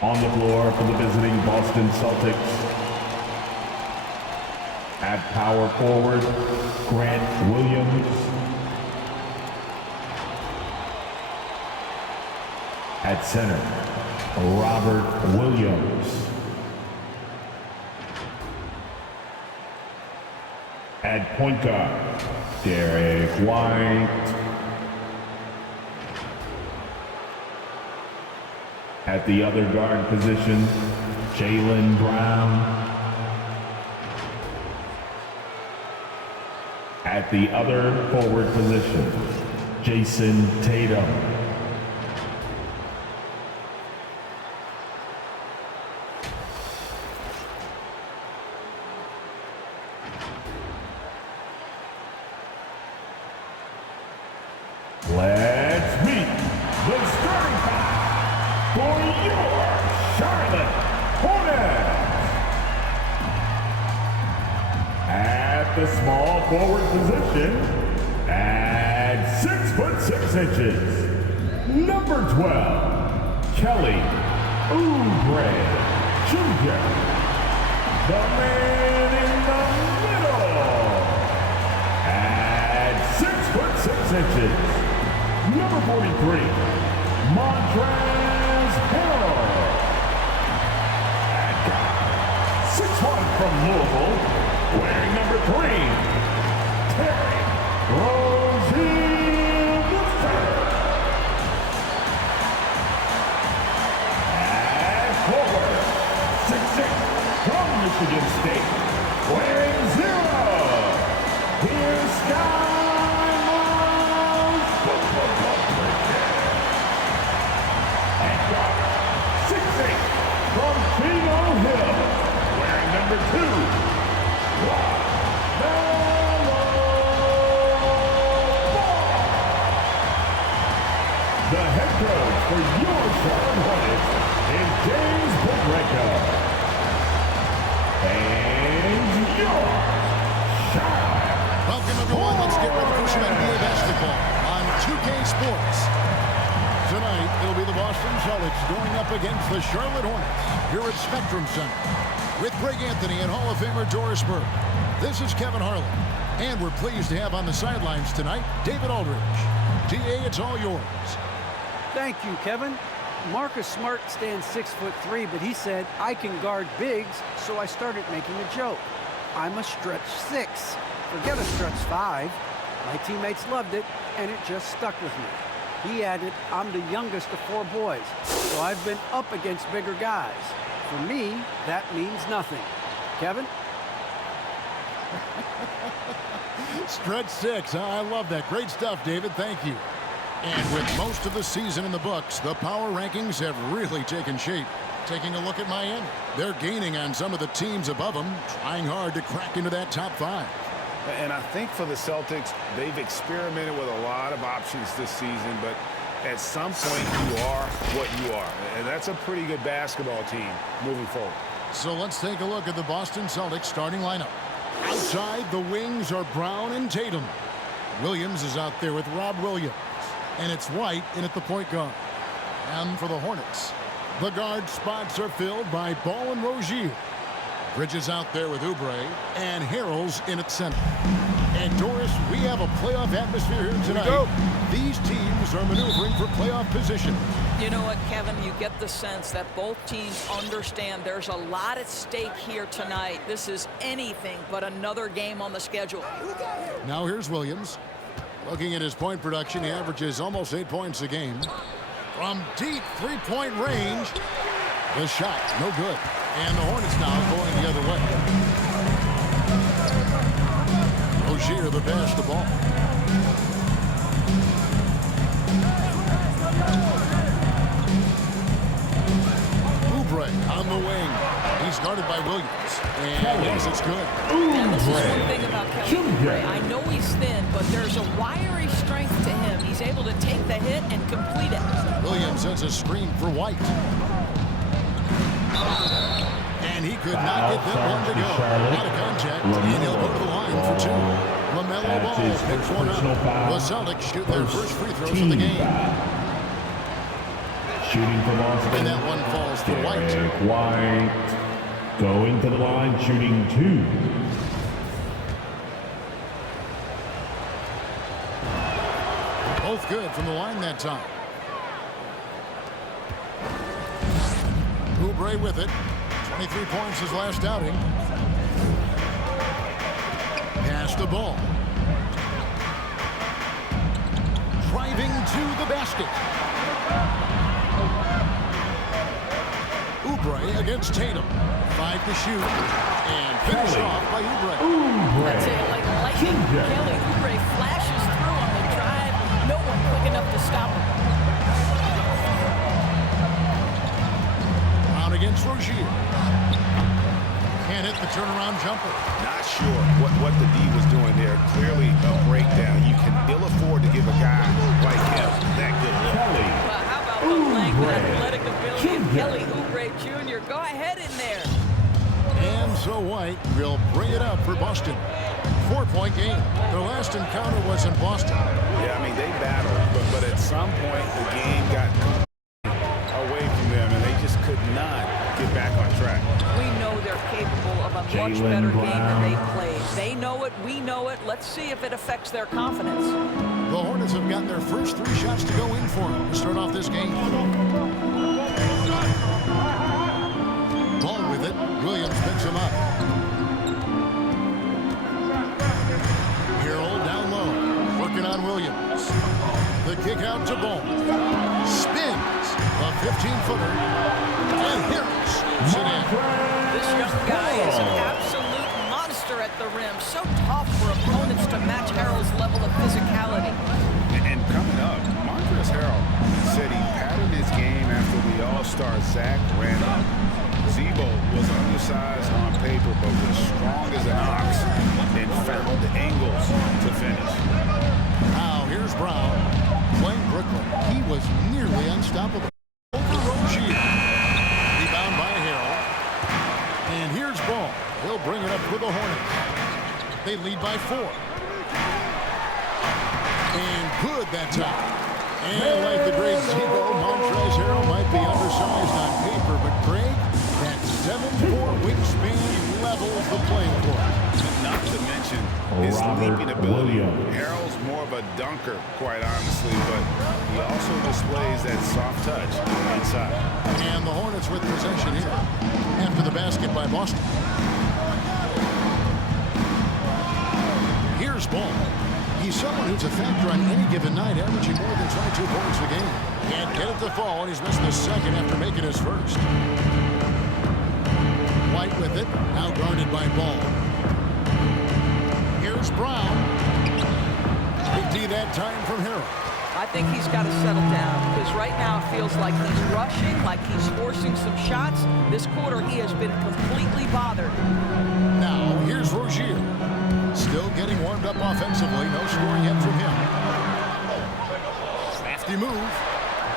On the floor for the visiting Boston Celtics, at power forward, Grant Williams. At center, Robert Williams. At point guard, Derek White. At the other guard position, Jaylen Brown. At the other forward position, Jason Tatum. Let's meet the starting five for your Charlotte Hornets. At the small forward position, at 6'6", number 12, Kelly Oubre Jr. The man in the middle, at 6'6", number 43, Montrezl Harrell. At guard, 6'1" from Louisville, wearing number 3, Terry Rozier. At forward, 6'6", from Michigan State, wearing 0, here's Sky. From Tino Hill, wearing number 2, LaMelo Ball. The head coach for your Charlotte Hornets is James Borrego. And your Charlotte. Welcome everyone, let's get ready for some NBA basketball on 2K Sports. Tonight, it'll be the Boston Celtics going up against the Charlotte Hornets here at Spectrum Center. With Greg Anthony and Hall of Famer Doris Burke, this is Kevin Harlan. And we're pleased to have on the sidelines tonight, David Aldridge. DA, it's all yours. Thank you, Kevin. Marcus Smart stands 6'3", but he said, I can guard bigs, so I started making a joke. I'm a stretch 6. Forget a stretch 5. My teammates loved it, and it just stuck with me. He added, I'm the youngest of 4 boys, so I've been up against bigger guys. For me, that means nothing. Kevin? Stretch 6, I love that. Great stuff, David. Thank you. And with most of the season in the books, the power rankings have really taken shape. Taking a look at Miami, they're gaining on some of the teams above them, trying hard to crack into that top 5. And I think for the Celtics, they've experimented with a lot of options this season, but at some point you are what you are. And that's a pretty good basketball team moving forward. So let's take a look at the Boston Celtics starting lineup. Outside, the wings are Brown and Tatum. Williams is out there with Rob Williams. And it's White in at the point guard. And for the Hornets, the guard spots are filled by Ball and Rozier. Bridges out there with Oubre, and Harrell's in at center. And Doris, we have a playoff atmosphere here tonight. These teams are maneuvering for playoff position. You know what, Kevin? You get the sense that both teams understand there's a lot at stake here tonight. This is anything but another game on the schedule. Now here's Williams. Looking at his point production, he averages almost 8 points a game. From deep three-point range, the shot, no good. And the Hornets now going the other way. Rozier the pass the ball. Oubre on the wing. He's guarded by Williams. And yes, it's good. And this is one thing about Kelly Oubre. I know he's thin, but there's a wiry strength to him. He's able to take the hit and complete it. Williams sends a screen for White. And he could not get that one to go. Out of contact, and he'll go to the line for 2. LaMelo Ball picks one up. The Celtics shoot their first free throws of the game. Shooting for Boston. And that one falls for White. Derek White. Going to the line, shooting 2. Both good from the line that time. Oubre with it. 23 points his last outing. Pass the ball. Driving to the basket. Oubre against Tatum. 5 to shoot. And finish off by Oubre. That's it, like lightning. Kelly Oubre flashes through on the drive. No one quick enough to stop him. Out against Rozier. Can't hit the turnaround jumper. Not sure what the D was doing there. Clearly a breakdown. You can ill afford to give a guy like him that good look. Well, how about the length and athletic ability of Kelly Oubre Jr.? Go ahead in there. And so White will bring it up for Boston. 4-point game. Their last encounter was in Boston. Yeah, I mean, they battled, but at some point the game got away from them, and they just could not get back on track. We know they're capable of a much better game than they played. They know it. We know it. Let's see if it affects their confidence. The Hornets have gotten their first 3 shots to go in for them to start off this game. Ball with it. Williams picks him up. Harold down low. Working on Williams. The kick out to Ball. Spins. A 15-footer. And Harris puts it in. This young guy is an absolute monster at the rim. So tough for opponents to match Harold's level of physicality. And coming up, Montrezl Harrell said he patterned his game after the All-Star Zach Randolph. Zebo was undersized on paper, but was strong as an ox and found angles to finish. Now here's Brown playing Brooklyn. He was nearly unstoppable. Over Rozier. Rebound by Harrell. And here's Ball. He'll bring it up for the Hornets. They lead by 4. And good that time. And like the great Zebo, Montrezl Harrell might be undersized on paper, but Craig, that 7'4" wingspan levels the playing court. Not to mention his leaping ability. Harrell's more of a dunker, quite honestly, but he also displays that soft touch inside. And the Hornets with possession here after the basket by Boston. Here's Ball. He's someone who's a factor on any given night, averaging more than 22 points a game. Can't get it to fall, and he's missed the second after making his first. White with it, now guarded by Ball. Here's Brown. Big D that time from Harrell. I think he's got to settle down because right now it feels like he's rushing, like he's forcing some shots. This quarter he has been completely bothered. Now here's Rozier. Still getting warmed up offensively. No scoring yet from him. Crafty move.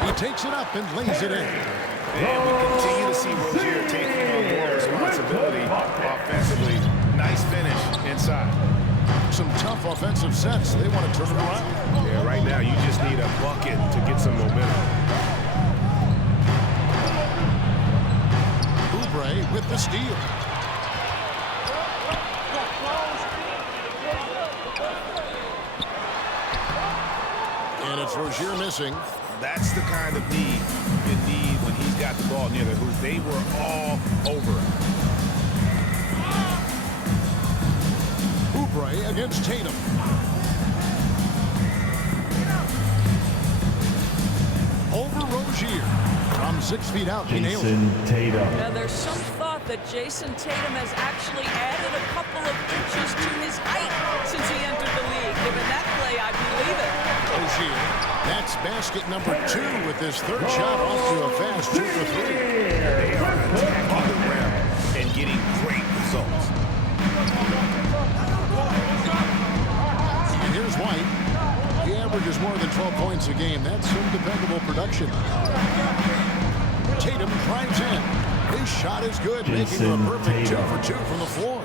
He takes it up and lays it in. And we continue to see Rozier taking on more responsibility offensively. Nice finish inside. Some tough offensive sets. They want to turn it around. Yeah, right now you just need a bucket to get some momentum. Oubre with the steal. And it's Rozier missing. That's the kind of need you need when he's got the ball near the hoop. They were all over him. Oubre against Tatum. Over Rozier. From 6 feet out, he nails it. Jason Tatum. Now there's some thought that Jason Tatum has actually added a couple of inches to his height since he entered the league. Given that play, I believe it. Rozier. That's basket number 2 with his third shot off to a fast 2 for 3. They are attacking the rim and getting great results. And here's White. He averages more than 12 points a game. That's some dependable production. Tatum drives in. His shot is good, making him a perfect 2 for 2 from the floor.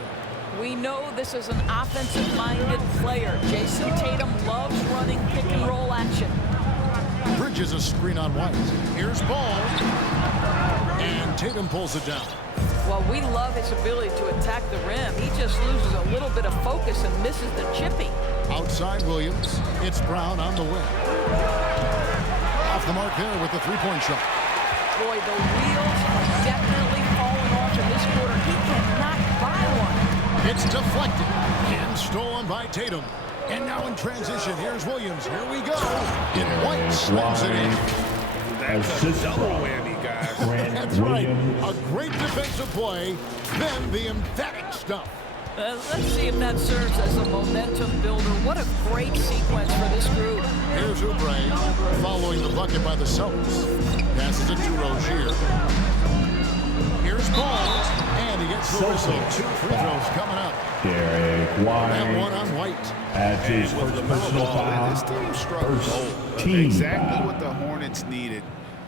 We know this is an offensive-minded player. Jason Tatum loves running pick-and-roll action. launches a screen on White. Here's ball. And Tatum pulls it down. Well, we love his ability to attack the rim. He just loses a little bit of focus and misses the chippy. Outside Williams. It's Brown on the wing. Off the mark there with the three-point shot. Boy, the wheels are definitely falling off in this quarter. He cannot buy one. It's deflected and stolen by Tatum. And now in transition, here's Williams. Here we go. And White slams it in. That's a double whammy, guys. That's right. A great defensive play, then the emphatic stuff. Let's see if that serves as a momentum builder. What a great sequence for this group. Here's Oubre following the bucket by the Celtics. Passes it to Rozier. Here's Ball, and he gets the whistle. 2 free throws coming up. Derek White. And one on White. That's his With first LaMelo personal Ball in, foul. this team struck First gold. team Exactly foul. what the Hornets needed.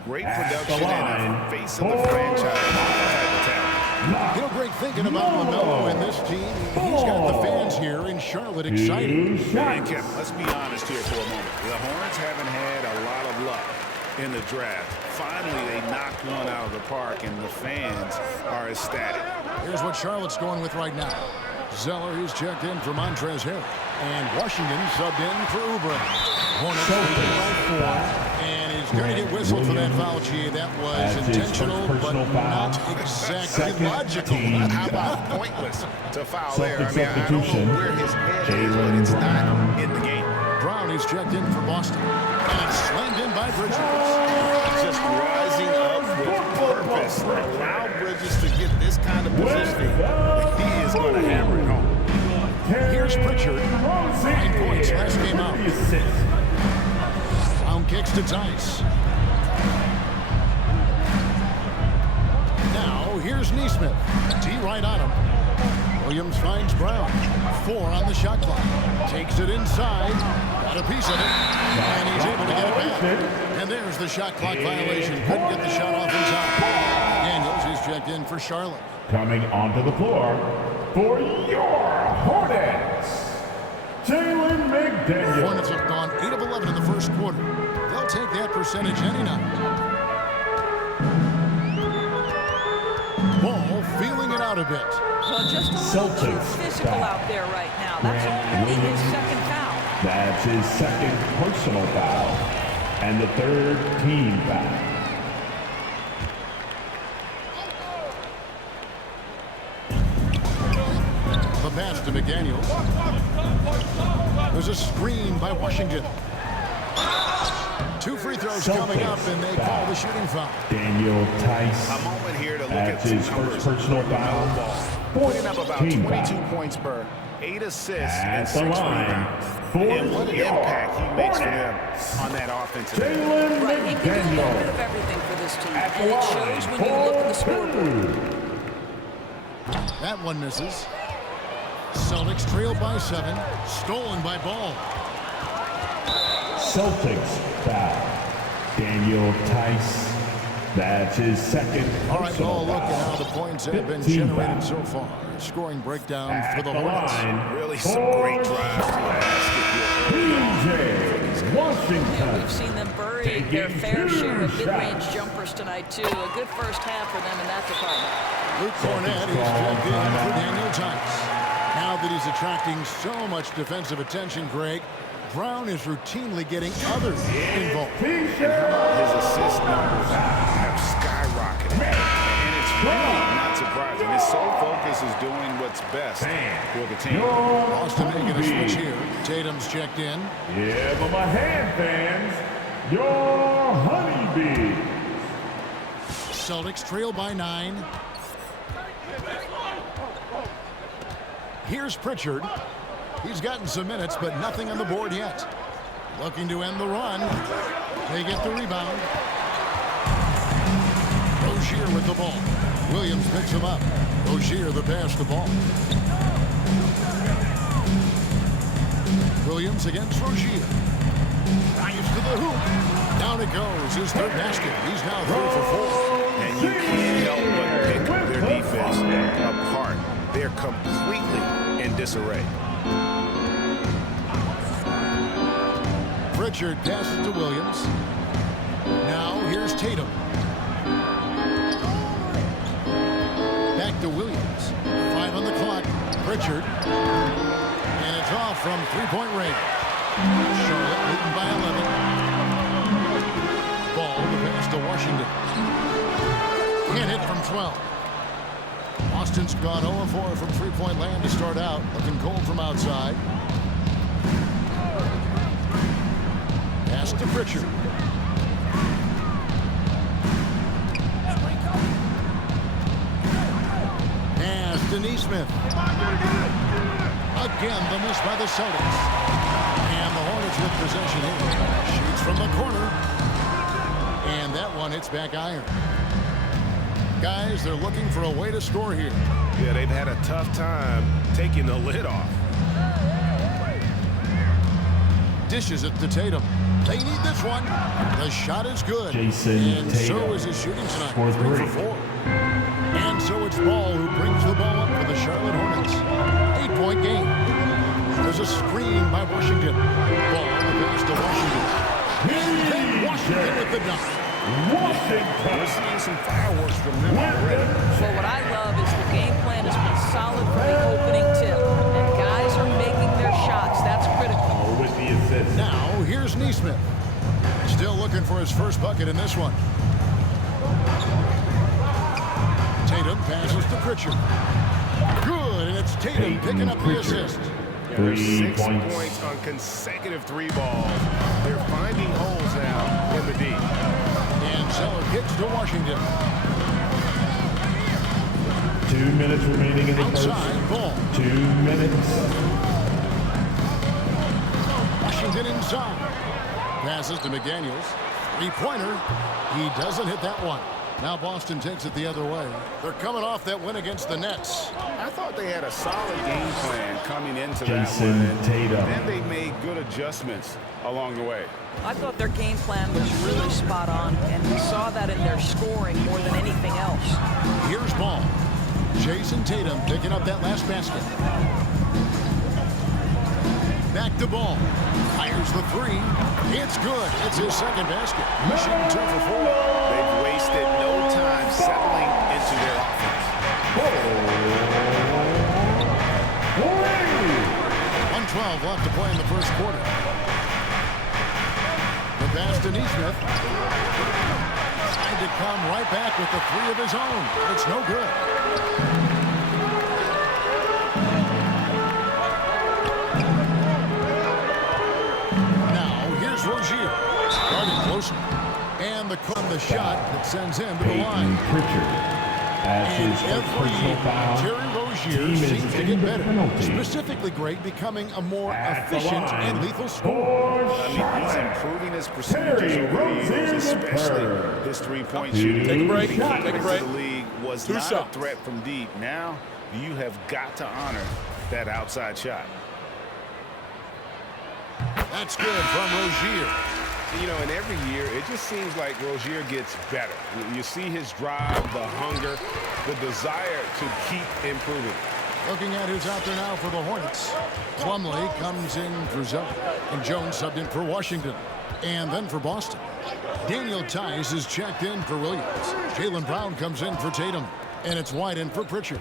Great At the production and line, a face of the franchise type of talent. You know, Greg, thinking about LaMelo and this team, he's got the fans here in Charlotte excited. And Kevin, let's be honest here for a moment. The Hornets haven't had a lot of luck in the draft. Finally, they knocked one out of the park, and the fans are ecstatic. Here's what Charlotte's going with right now. Zeller, he's checked in for Montrezl Harrell. And Washington subbed in for Oubre. Hornets leading by 4. And he's going to get whistled for that foul, G. That was That's his intentional, first but personal not foul. exactly Second logical. team How about pointless to foul there? I mean, I don't Substitution. know where his head is, but it's not in the game. Brown, he's checked in for Boston. And it's slammed in by Bridges. Just rising up with purpose. Allow Bridges to get this kind of positioning. He is going to hammer it home. Here's Pritchard. 9 points last game out. Brown kicks to Tice. Now, here's Neesmith. T right on him. Williams finds Brown. 4 on the shot clock. Takes it inside. Got a piece of it. And he's able to get it back. And there's the shot clock violation. Couldn't get the shot off in time. Daniels, he's checked in for Charlotte. Coming onto the floor for your Hornets, Jalen McDaniels. Hornets have gone 8 of 11 in the first quarter. They'll take that percentage any night. Ball feeling it out a bit. Well, just a little too Celtics physical foul. out there right now. That's already his second foul. That's his second personal foul and the third team foul. The pass to McDaniels. There's a screen by Washington. 2 free throws coming up, and they call the shooting foul. Daniel Tice. A moment here to look That's at his some first numbers. personal foul. Putting up about Team 22 foul. points per, 8 assists, At and the 6 line rebounds. for And what your impact he makes for them Hornets, on that offensive end. Jalen Right, he can do a little bit McDaniels. of everything for this team. At And the it line shows when you look at the scoreboard. for That one misses. Celtics trail by 7. Stolen by Ball. Celtics foul. Daniel Tice. That's his second All right, personal Ball, look at foul. how the points have been 15 generated foul. so far. Scoring breakdown At for the the Hornets. line Really some great for drives to the basket here. PJ Washington. We've seen them bury Taking their fair 2 share of mid-range shots. jumpers tonight, too. A good first half for them in that department. Luke Cornett is checked in for Daniel Tice. Now that he's attracting so much defensive attention, Greg, Brown is routinely getting others involved. And how about his assist numbers have skyrocketed. And it's really not surprising. His sole focus is doing what's best for the team. Boston making a switch here. Tatum's checked in. Yeah, but my hand fans, your honeybee. Celtics trail by 9. Here's Pritchard. He's gotten some minutes, but nothing on the board yet. Looking to end the run. They get the rebound. Rozier with the ball. Williams picks him up. Rozier the pass to Ball. Williams against Rozier. Dives to the hoop. Down it goes. His third basket. He's now 3 for 4. And you can't help but pick their defense apart. They're completely in disarray. Pritchard passes to Williams. Now here's Tatum. Back to Williams. 5 on the clock. Pritchard. And it's off from three-point range. Charlotte leading by 11. Ball the pass to Washington. Can't hit from 12. Boston's gone 0-4 from three-point land to start out. Looking cold from outside. Pass to Pritchard. Pass to Neesmith. Again, the miss by the Celtics. And the Hornets with possession here. Shoots from the corner. And that one hits back iron. Guys, they're looking for a way to score here. Yeah, they've had a tough time taking the lid off. Dishes it to Tatum. They need this one. The shot is good. Jason and Tatum so is his shooting tonight. for 3 3. for 4. And so it's Ball who brings the ball up for the Charlotte Hornets. 8-point game. There's a screen by Washington. Ball the pass to Washington. Then Washington with the dunk. Washington. We're seeing some fireworks from them already. Well, what I love is the game plan has been solid from the opening tip. And guys are making their shots. That's critical. With the assist. Now, here's Neesmith. Still looking for his first bucket in this one. Tatum passes to Pritchard. Good, and it's Tatum picking up the assist. There's 3 6 points. points on consecutive 3 balls. They're finding holes now in the D. And Zeller kicks to Washington. 2 minutes remaining in the first. Outside, Ball. 2 minutes. Washington inside. Passes to McDaniels. Three-pointer. He doesn't hit that one. Now Boston takes it the other way. They're coming off that win against the Nets. I thought they had a solid game plan coming into that Jason one. And Tatum. then they made good adjustments along the way. I thought their game plan was really spot on, and we saw that in their scoring more than anything else. Here's Ball. Jason Tatum picking up that last basket. Back to Ball. Fires the three. It's good. It's his second basket. Shooting 2 for 4. They've wasted no time settling into their offense. 1:12 left to play in the first quarter. The pass to Neesmith. Tried to come right back with the 3 of his own. It's no good. Rozier starting closer, and the shot that sends him to the line. Pritchard. As And his first every personal year, foul. Terry Rozier Team is seems to in get the better. penalty. Specifically great, becoming a more At the efficient line and lethal scorer. for I mean, he's Charlotte. improving his percentages Terry over the years, Rozier especially III. his three-point Two shooting. Take a break, When he take a came into break. the league was 2 not shots. a threat from deep. Now you have got to honor that outside shot. That's good from Rozier. You know, and every year, it just seems like Rozier gets better. You see his drive, the hunger, the desire to keep improving. Looking at who's out there now for the Hornets. Plumlee comes in for Zeller, and Jones subbed in for Washington, and then for Boston. Daniel Tice is checked in for Williams. Jaylen Brown comes in for Tatum, and it's White in for Pritchard.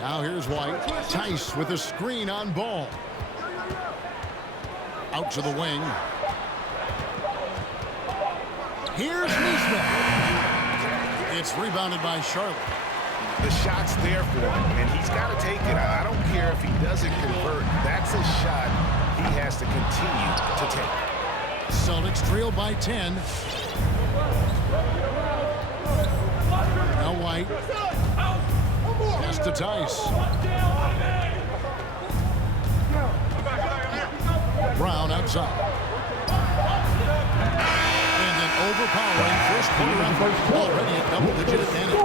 Now here's White. Tice with a screen on Ball. Out to the wing. Here's Neesmith. It's rebounded by Charlotte. The shot's there for him, and he's got to take it. I don't care if he doesn't convert. That's a shot he has to continue to take. Celtics trail by 10. Now White. Pass to Tice. Brown outside. And an overpowering first quarter effort. Already a double-digit advantage.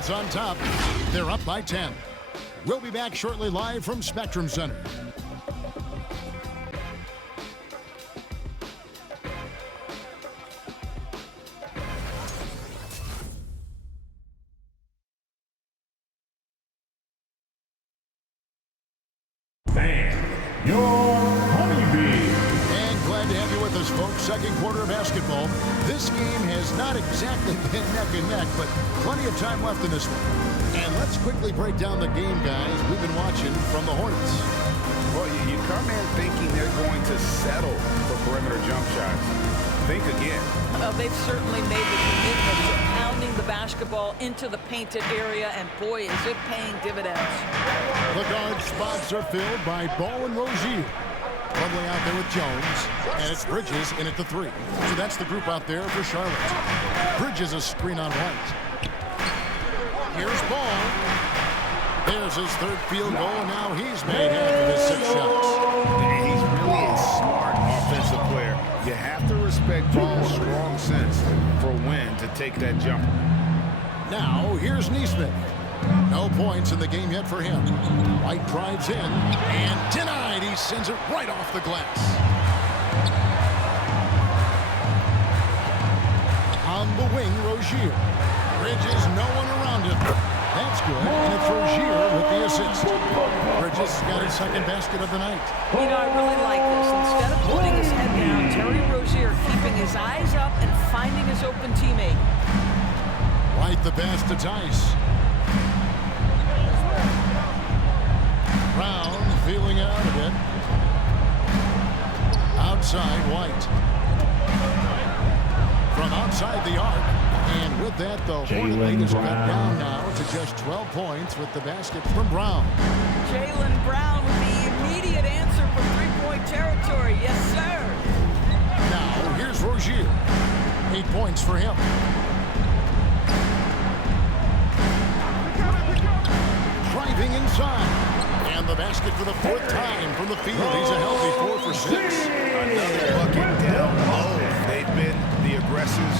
Charlotte's on top. They're up by 10. We'll be back shortly live from Spectrum Center. And your honeybee. And glad to have you with us, folks. Second quarter of basketball. This game has not exactly been neck and neck, but plenty of time left in this one. And let's quickly break down the game, guys. We've been watching from the Hornets. Well, you come in thinking they're going to settle for perimeter jump shots. Think again. They've certainly made the commitment to pounding the basketball into the painted area, and boy, is it paying dividends. The guard spots are filled by Ball and Rozier. Lovely out there with Jones, and it's Bridges in at the 3. So that's the group out there for Charlotte. Bridges a screen on White. Here's Ball. There's his third field goal, and now he's made half of his 6 shots. And he's really a smart offensive player. You have to respect Ball's strong sense for when to take that jumper. Now, here's Neesmith. No points in the game yet for him. White drives in, and denied. He sends it right off the glass. On the wing, Rozier. Bridges, no one around him. That's good, and it's Rozier with the assist. Bridges got his second basket of the night. You know, I really like this. Instead of putting his head down, Terry Rozier keeping his eyes up and finding his open teammate. White the pass to Tice. Brown feeling it out a bit. Outside, White. From outside the arc. And with that, the Hornet lead is cut down now to just 12 points with the basket from Brown. Jaylen Brown with the immediate answer from three-point territory. Yes, sir. Now, here's Rozier. 8 points for him. Driving inside. And the basket for the 4th time from the field. He's a healthy 4 for 6. Another bucket down low. They've been the aggressors,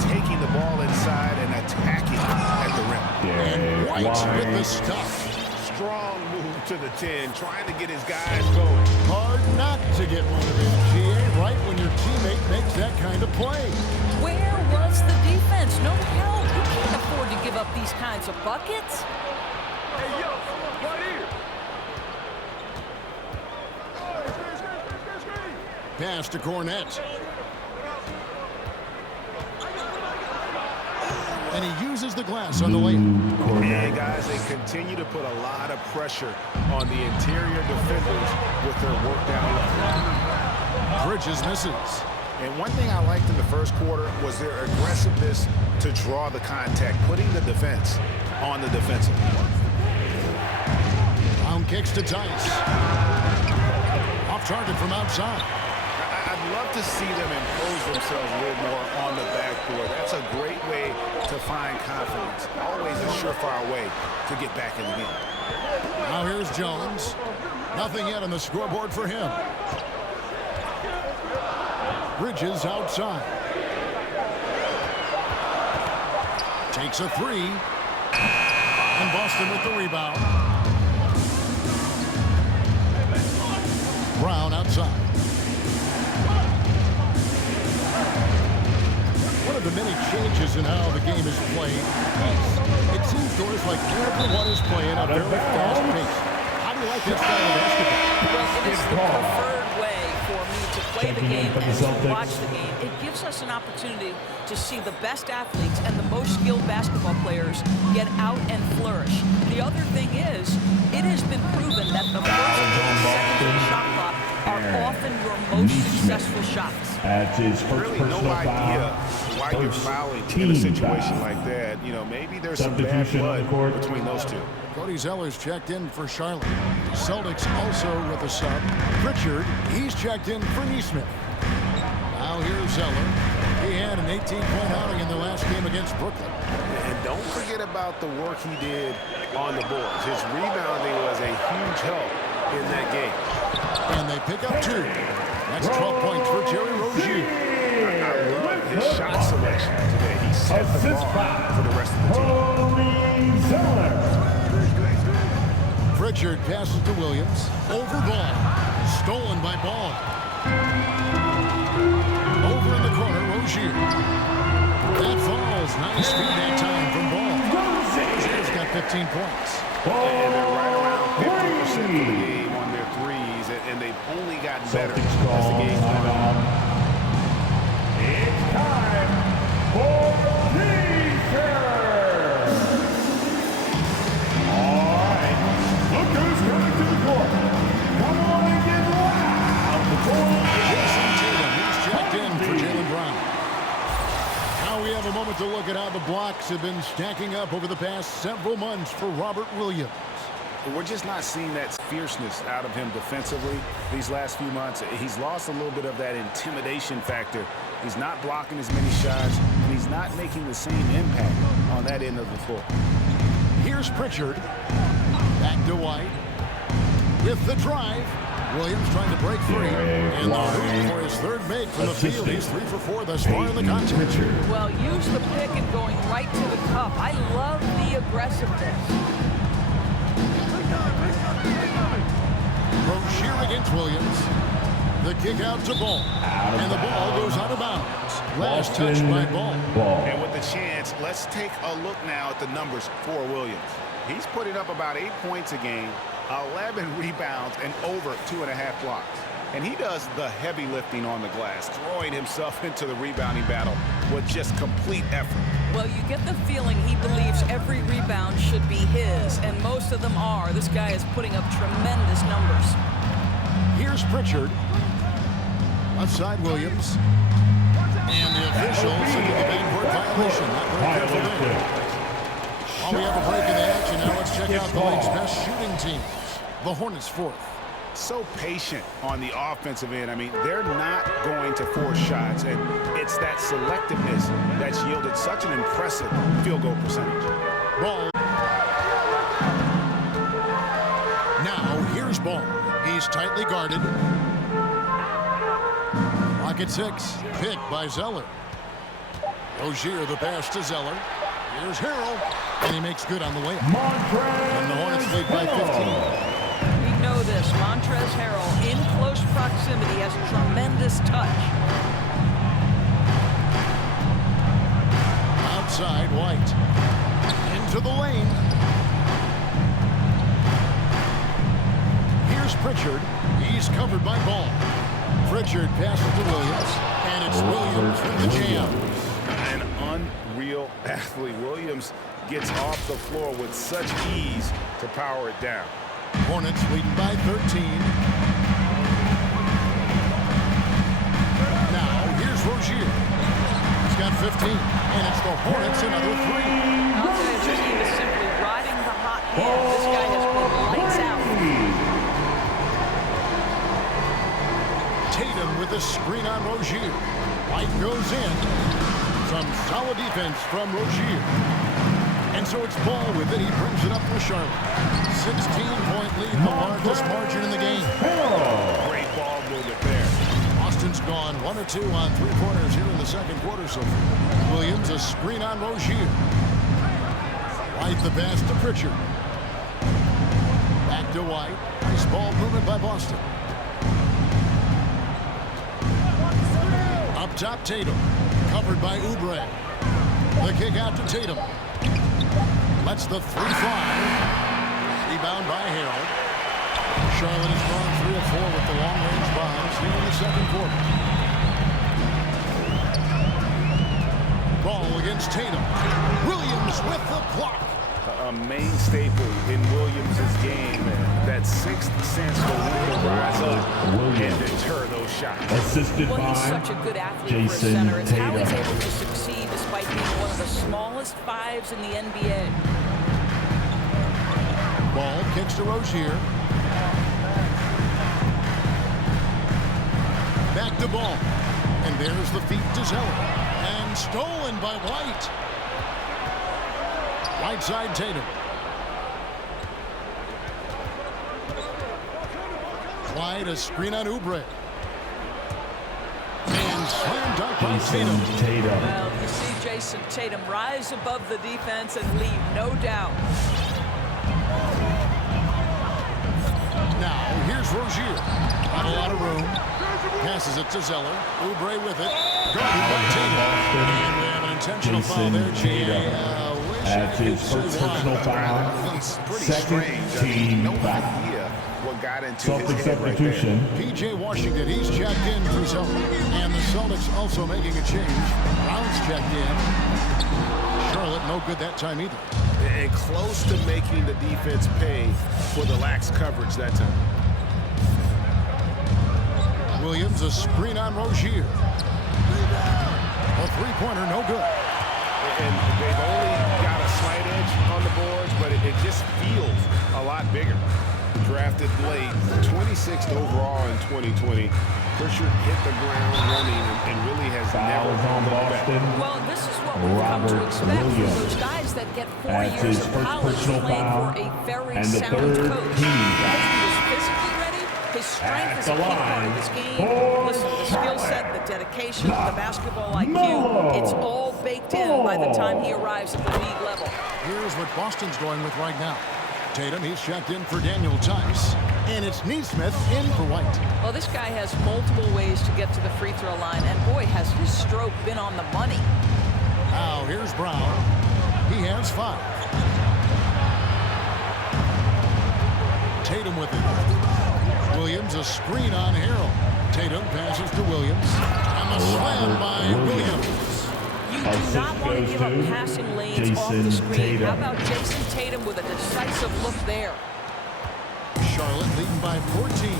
taking the ball inside and attacking at the rim. And White with the stuff. Strong move to the 10, trying to get his guys going. Hard not to get motivated, GA, right when your teammate makes that kind of play. Where was the defense? No help. You can't afford to give up these kinds of buckets. Hey, yo, right here. Pass to Cornette. And he uses the glass on the layup. And guys, they continue to put a lot of pressure on the interior defenders with their work down low. Bridges misses. And one thing I liked in the first quarter was their aggressiveness to draw the contact, putting the defense on the defensive. Brown kicks to Tice. Off target from outside. I'd love to see them impose themselves a little more on the backboard. That's a great way to find confidence. Always a surefire way to get back in the game. Now here's Jones. Nothing yet on the scoreboard for him. Bridges outside. Takes a 3. And Boston with the rebound. Brown outside. One of the many changes in how the game is played. It seems to us like everyone is playing at a very fast pace. How do you like this style of basketball? Well, it is the preferred way for me to play the game and to watch the game. It gives us an opportunity to see the best athletes and the most skilled basketball players get out and flourish. The other thing is, it has been proven that the first and second of the shot clock are often your most successful shots. That's his first Really personal no idea foul. why you're fouling in a situation like that. You know, maybe there's some bad Substitution on the blood court. between those two. Cody Zeller's checked in for Charlotte. Celtics also with a sub. Pritchard, he's checked in for Neesmith. Now here's Zeller. He had an 18-point outing in the last game against Brooklyn. And don't forget about the work he did on the boards. His rebounding was a huge help in that game. And they pick up 2. That's 12 points for Terry Rozier. I love his shot selection today. He set the bar for the rest of the team. Zeller. Pritchard passes to Williams. Over Ball. Stolen by Ball. Over in the corner, Rozier. That falls. Nice feed that time from Ball. Rozier's got 15 points. And they're right around 50% of the game on their threes, and they've only gotten better as the game's gone on. It's time for defense. All right, look who's coming to the court. Come on and get loud. Jason Tatum is checked in for Jaylen Brown. Now we have a moment to look at how the blocks have been stacking up over the past several months for Robert Williams. We're just not seeing that fierceness out of him defensively these last few months. He's lost a little bit of that intimidation factor. He's not blocking as many shots, and he's not making the same impact on that end of the floor. Here's Pritchard. Back to White. With the drive. Williams trying to break free. And the hoop for his third make from the field. He's 3 for 4 thus far in the contest. Well, use the pick and going right to the cup. I love the aggressiveness. Rozier against Williams. The kick out to Ball. And the ball goes out of bounds. Last touch by Ball. And with the chance, let's take a look now at the numbers for Williams. He's putting up about 8 points a game, 11 rebounds, and over 2.5 blocks. And he does the heavy lifting on the glass, throwing himself into the rebounding battle with just complete effort. Well, you get the feeling he believes every rebound should be his, and most of them are. This guy is putting up tremendous numbers. Here's Pritchard. Left side Williams. And the officials into the backcourt violation. Not very careful there. While we have a break in the action, now let's check out the league's best shooting teams. The Hornets fourth. So patient on the offensive end. I mean, they're not going to force shots, and it's that selectiveness that's yielded such an impressive field goal percentage. Ball. Now, here's Ball. He's tightly guarded. Clock at 6. Picked by Zeller. Rozier the pass to Zeller. Here's Harrell. And he makes good on the way. And the Hornets lead by 15. Know this, Montrezl Harrell in close proximity has tremendous touch. Outside White. Into the lane. Here's Pritchard. He's covered by Ball. Pritchard passes to Williams. And it's Williams with the jam. An unreal athlete. Williams gets off the floor with such ease to power it down. Hornets leading by 13. Now, here's Rozier. He's got 15. And it's the Hornets another 3. I'll tell you, this team is simply riding the hot hand. This guy has been lights out. Tatum with a screen on Rozier. White goes in. Some solid defense from Rozier. And so it's Ball with it. He brings it up for Charlotte. 16-point lead, the largest margin in the game. Great ball movement there. Boston's gone 1 or 2 on 3 pointers here in the second quarter so far. Williams a screen on Rozier. White the pass to Pritchard. Back to White. Nice ball movement by Boston. Up top Tatum. Covered by Oubre. The kick out to Tatum. Lets the 3 fly. Rebound by Harrell. Charlotte has gone 3 of 4 with the long-range bombs here in the second quarter. Ball against Tatum. Williams with the block. A main staple in Williams' game. That sixth sense for when to rise up and deter those shots. Assisted Well, he's by such a good athlete for a Jason center. It's how he's Tatum. able to succeed despite being one of the smallest 5s in the NBA. Ball kicks to Rozier. Back to Ball. And there's the feet to Zeller. And stolen by White. Right side Tatum. White a screen on Oubre. And slammed slam dunk by Tatum. Well, you see Jason Tatum rise above the defense and leave, no doubt. Now, here's Rozier. Not a lot of room. Passes it to Zeller. Oubre with it. Guarded by Tatum. And we have an intentional foul there, G.A. That's his first personal foul. Second team foul. What got into Celtics his head right there. substitution. P.J. Washington, he's checked in for Zeller. And the Celtics also making a change. Brown's checked in. Charlotte no good that time either. And close to making the defense pay for the lax coverage that time. Williams, a screen on Rozier. A three-pointer, no good. And they've only got a slight edge on the boards, but it just feels a lot bigger. Drafted late, 26th overall in 2020. Pritchard hit the ground running and really has never Fouls on looked back. Boston. Well, this is what we've come to Robert expect from Williams. those guys that get 4 That's years his of first college personal playing foul for a very and the sound third coach. team Because foul. he was physically ready, his strength At is the a key part line of this game. for Listen, the skill Charlotte. set, the dedication, the basketball IQ, Melo. it's all baked in by the time he arrives at the league level. Here's what Boston's going with right now. Tatum, he's checked in for Daniel Tice. And it's Neesmith in for White. Well, this guy has multiple ways to get to the free throw line, and boy, has his stroke been on the money. Now, here's Brown. He has 5. Tatum with it. Williams, a screen on Harrell. Tatum passes to Williams. And the slam by Williams. You do not want to give up passing lanes off the screen. How about Jason Tatum with a decisive look there? Charlotte leading by 14.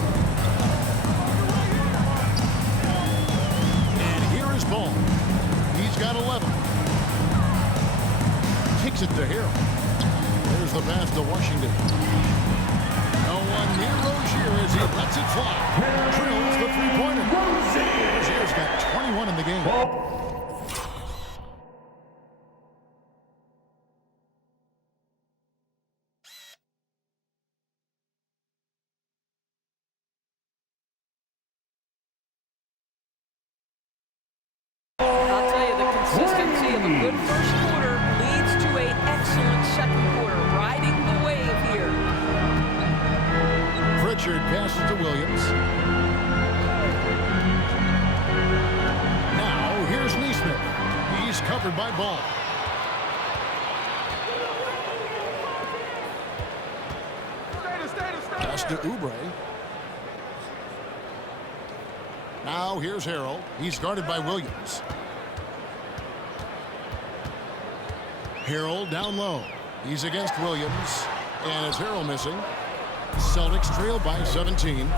And here is Ball. He's got 11. Kicks it to Harrell. There's the pass to Washington. No one near Rozier as he lets it fly. Drills the three-pointer. Rozier's got 21 in the game. I'll tell you, the consistency of a good first quarter leads to an excellent second quarter, riding the wave here. Pritchard passes to Williams. Now, here's Neesmith. He's covered by Ball. Pass to Oubre. Now, here's Harrell. He's guarded by Williams. Harrell down low. He's against Williams. And it's Harrell missing. Celtics trail by 17.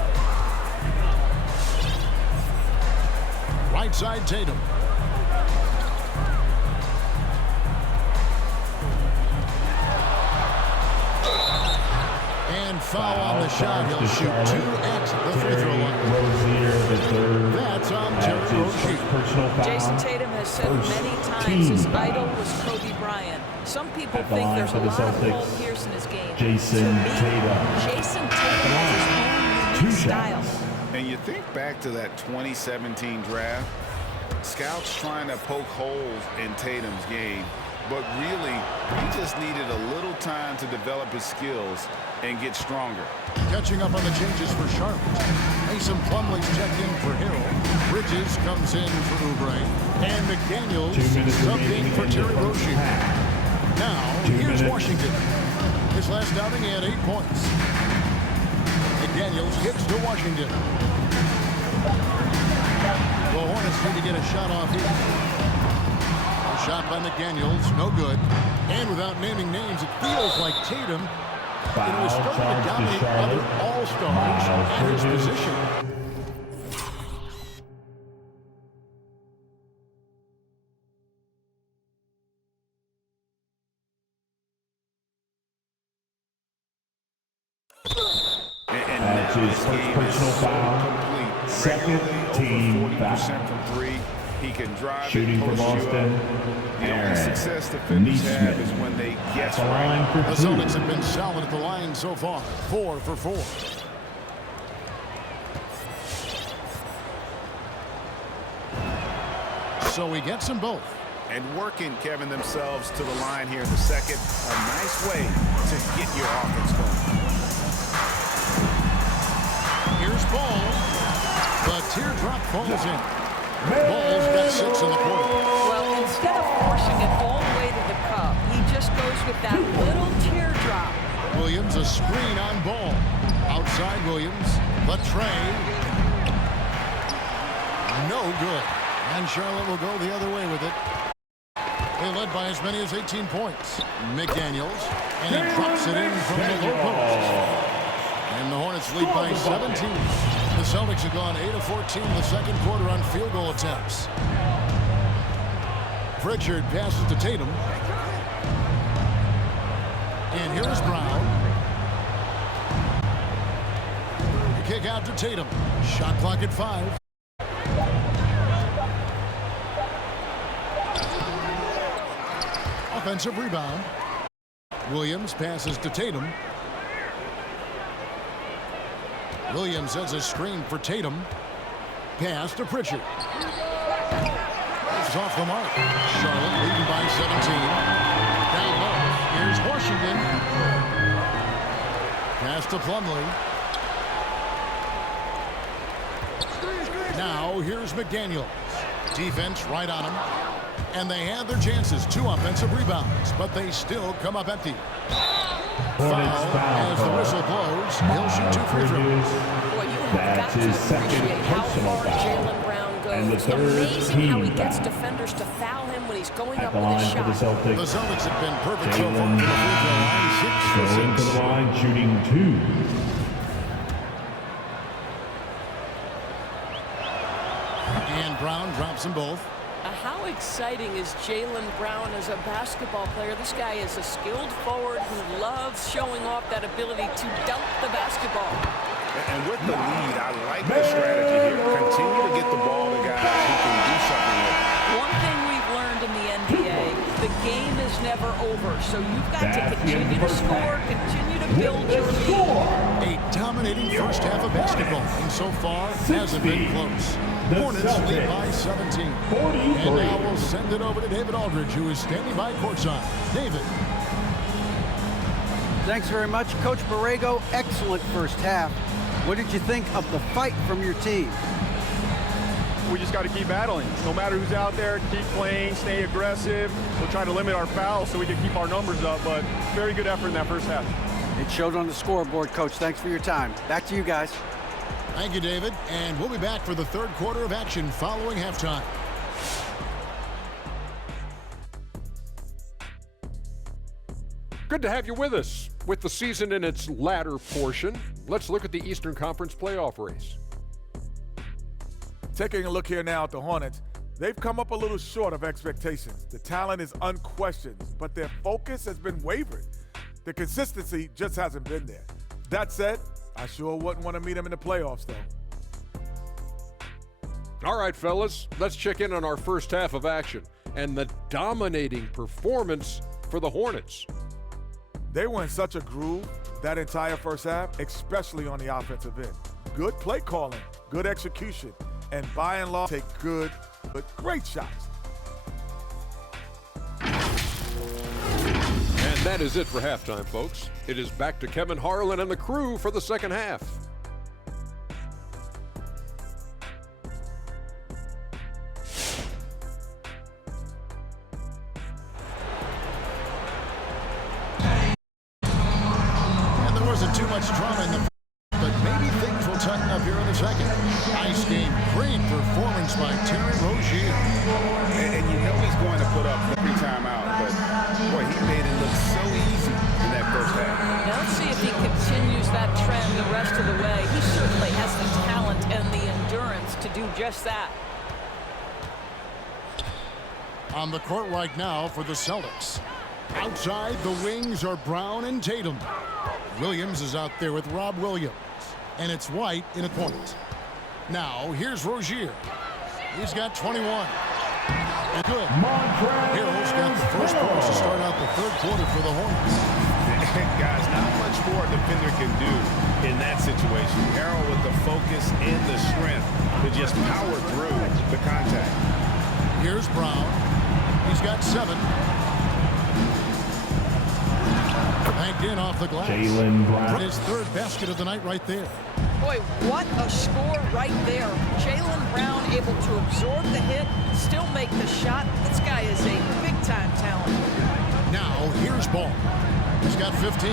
Right side, Tatum. And foul on the shot. He'll shoot 2 at the free throw line. That's on Terry Rozier. Jason Tatum has said many times his idol was Kobe Bryant. Some people think there's a lot of Paul Pierce in his game. Jason To me, Tatum. Jason Tatum has his own unique style. And you think back to that 2017 draft, scouts trying to poke holes in Tatum's game, but really, he just needed a little time to develop his skills and get stronger. Catching up on the changes for Charlotte. Mason Plumlee's checked in for Harrell. Bridges comes in for Oubre. And McDaniels subbed in for Terry Rozier. Now, here's Washington. His last outing, he had 8 points. McDaniels hits to Washington. The Hornets need to get a shot off here. A shot by McDaniels, no good. And without naming names, it feels like Tatum is starting to dominate other all-stars at his position. That's his first personal foul. Second team foul. 40% from 3. He can drive Shooting it, for post you Boston. up. The only Aaron success defenders have Neesmith. is when they guess The right. line for The 2. Celtics have been solid at the line so far. 4 for 4. so he gets them both. And working, Kevin, themselves to the line here in the second. A nice way to get your offense going. Here's Ball. The teardrop falls in. Ball's got 6 in the quarter. Well, instead of forcing it all the way to the cup, he just goes with that little teardrop. Williams, a screen on Ball. Outside Williams. The tray. No good. And Charlotte will go the other way with it. They led by as many as 18 points. McDaniels. And he drops it in from the low post. And the Hornets lead by 17. The Celtics have gone 8 of 14 in the second quarter on field goal attempts. Pritchard passes to Tatum. And here is Brown. The kick out to Tatum. Shot clock at 5. Offensive rebound. Williams passes to Tatum. Williams sends a screen for Tatum. Pass to Pritchard. It's off the mark. Charlotte leading by 17. Down low. Here's Washington. Pass to Plumlee. Now here's McDaniels. Defense right on him. And they had their chances. 2 offensive rebounds, but they still come up empty. Foul as the whistle blows. He'll shoot 2 free throws. Boy, you have got to appreciate how far Jaylen Brown goes. It's amazing how he gets defenders to foul him when he's going up with a shot. The Celtics have been perfect so far from the free throw line. 6 for 6. Going to the line, shooting 2. And Brown drops them both. How exciting is Jaylen Brown as a basketball player? This guy is a skilled forward who loves showing off that ability to dunk the basketball. And with the lead, I like the strategy here. Continue to get the ball to guys who can do something with it. One thing we've learned in the NBA, the game is never over. So you've got to continue to score, continue to build your lead. A dominating first half of basketball, and so far hasn't been close. Hornets lead by 17. And now we'll send it over to David Aldridge, who is standing by courtside. David. Thanks very much, Coach Borrego. Excellent first half. What did you think of the fight from your team? We just got to keep battling. No matter who's out there, keep playing, stay aggressive. We'll try to limit our fouls so we can keep our numbers up, but very good effort in that first half. It showed on the scoreboard, Coach. Thanks for your time. Back to you guys. Thank you, David. And we'll be back for the third quarter of action following halftime. Good to have you with us. With the season in its latter portion, let's look at the Eastern Conference playoff race. Taking a look here now at the Hornets, they've come up a little short of expectations. The talent is unquestioned, but their focus has been wavering. The consistency just hasn't been there. That said, I sure wouldn't want to meet them in the playoffs, though. All right, fellas, let's check in on our first half of action and the dominating performance for the Hornets. They were in such a groove that entire first half, especially on the offensive end. Good play calling, good execution, and by and large, take good but great shots. And that is it for halftime, folks. It is back to Kevin Harlan and the crew for the second half. And there wasn't too much drama in the but maybe things will tighten up here in the second. Nice game. Great performance by Terry Rozier. And you know he's going to put up every time out, but boy, he made it look so easy in that first half. Now let's see if he continues that trend the rest of the way. He certainly has the talent and the endurance to do just that. On the court right now for the Celtics. Outside, the wings are Brown and Tatum. Williams is out there with Rob Williams. And it's White in a point. Now, here's Rozier. He's got 21. And good. Harrell's got the first points to start out the third quarter for the Hornets. Guys, not much more a defender can do in that situation. Harrell with the focus and the strength to just power through the contact. Here's Brown. He's got 7. Banked in off the glass. Jaylen Brown. His 3rd basket of the night right there. Boy, what a score right there. Jaylen Brown able to absorb the hit, still make the shot. This guy is a big-time talent. Now, here's Ball. He's got 15.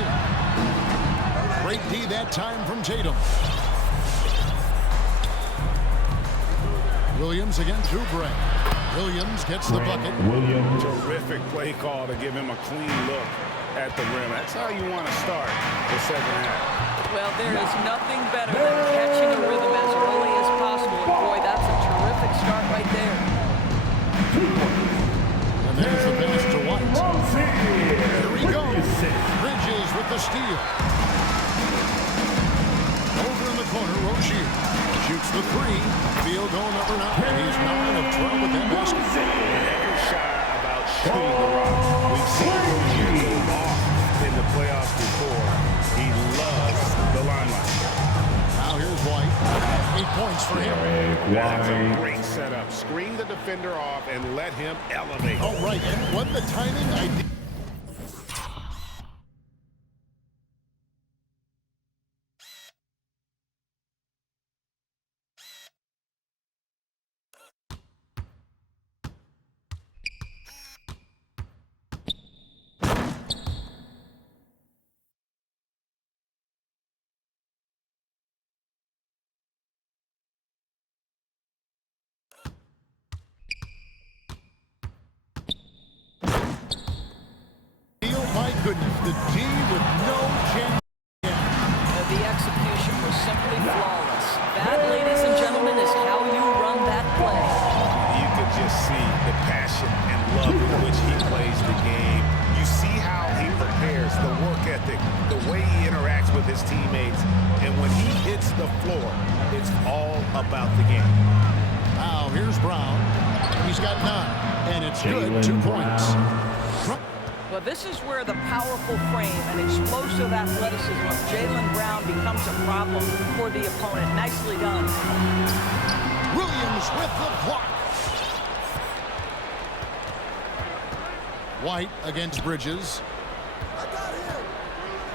Great D that time from Tatum. Williams against Oubre. Williams gets the bucket. Williams. Terrific play call to give him a clean look at the rim. That's how you want to start the second half. Well, there is nothing better than catching a rhythm as early as possible. And boy, that's a terrific start right there. And there's the pass to White. Here he goes. Bridges with the steal. Over in the corner, Rozier shoots the 3. Field goal number 9. He's 9 of 12 with that basket. Never shy about shooting the rock. We've seen Rozier go off in the playoffs before. He loves the limelight. Now here's White. 8 points for him. That's a great setup. Screen the defender off and let him elevate. All right, and what the timing idea. Goodness, the D with no chance. The execution was simply flawless. That, ladies and gentlemen, is how you run that play. You can just see the passion and love with which he plays the game. You see how he prepares, the work ethic, the way he interacts with his teammates. And when he hits the floor, it's all about the game. Now, here's Brown. He's got 9, and it's good. 2 points. Well, this is where the powerful frame and explosive athleticism of Jaylen Brown becomes a problem for the opponent. Nicely done. Williams with the block. White against Bridges.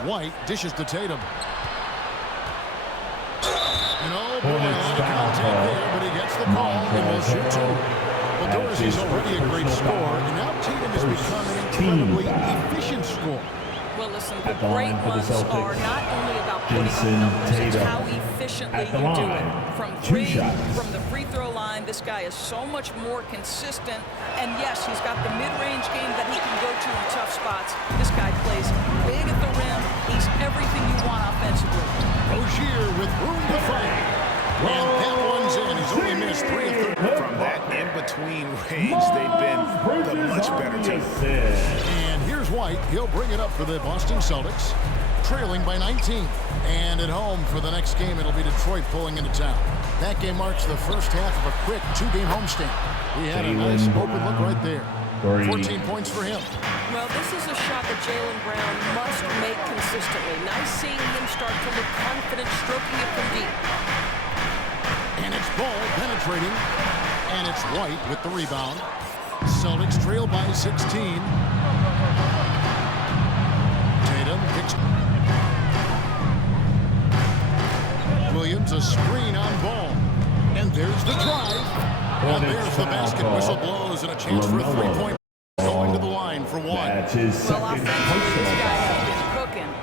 White dishes to Tatum. And oh boy, a lot of contact there, but he gets the call and will shoot 2. Well, Dorsey's already a great scorer, and now Tatum has become an incredibly efficient scorer. Well, listen, the great ones are not only about putting up numbers, it's how efficiently you do it. From 3, from the free throw line, this guy is so much more consistent. And yes, he's got the mid-range game that he can go to in tough spots. This guy plays big at the rim. He's everything you want offensively. Rozier with room to fight. And that one's in. He's only missed 3 of 30. From that in-between range, they've been the much better team. And here's White. He'll bring it up for the Boston Celtics, trailing by 19. And at home for the next game, it'll be Detroit pulling into town. That game marks the first half of a quick 2-game homestand. We had a nice open look right there. 14 points for him. Well, this is a shot that Jaylen Brown must make consistently. Nice seeing him start to look confident, stroking it from deep. And it's Ball penetrating. And it's White with the rebound. Celtics trail by 16. Tatum kicks. Williams a screen on Ball. And there's the drive. And there's the basket. Whistle blows and a chance for a 3-point. Going to the line for one. That's his second personal foul.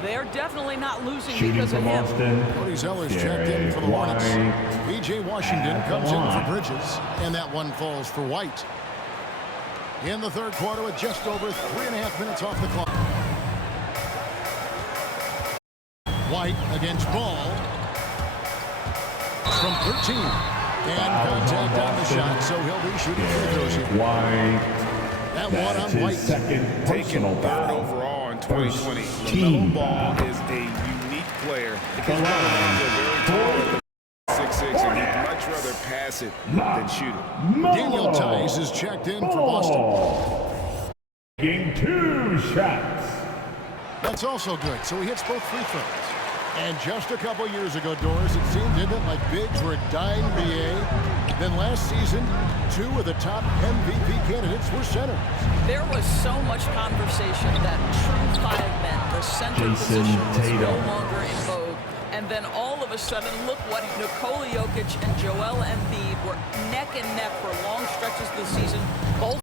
They're definitely not losing Shooting because of from him. Austin. Cody Zeller's checked in for the Hornets. B.J. Washington comes in for Bridges. And that one falls for White. In the third quarter with just over 3.5 minutes off the clock. White against Ball. From 13. And contact on the shot, so he'll be shooting free throws here. White. That one on White. Second Taken personal 3rd foul. overall in 2020. Team LaMelo Ball is a unique player. His runs are very tall at 6'6", and he'd much rather pass it than shoot it. Daniel Tice is checked in for Boston. Taking 2 shots. That's also good, so he hits both free throws. And just a couple years ago, Doris, it seemed, didn't it, like bigs were a dying BA. Then last season, 2 of the top MVP candidates were centers. There was so much conversation that true 5 men, the center position, was no longer in vogue. And then all of a sudden, look what Nikola Jokic and Joel Embiid were neck and neck for long stretches of the season. Both.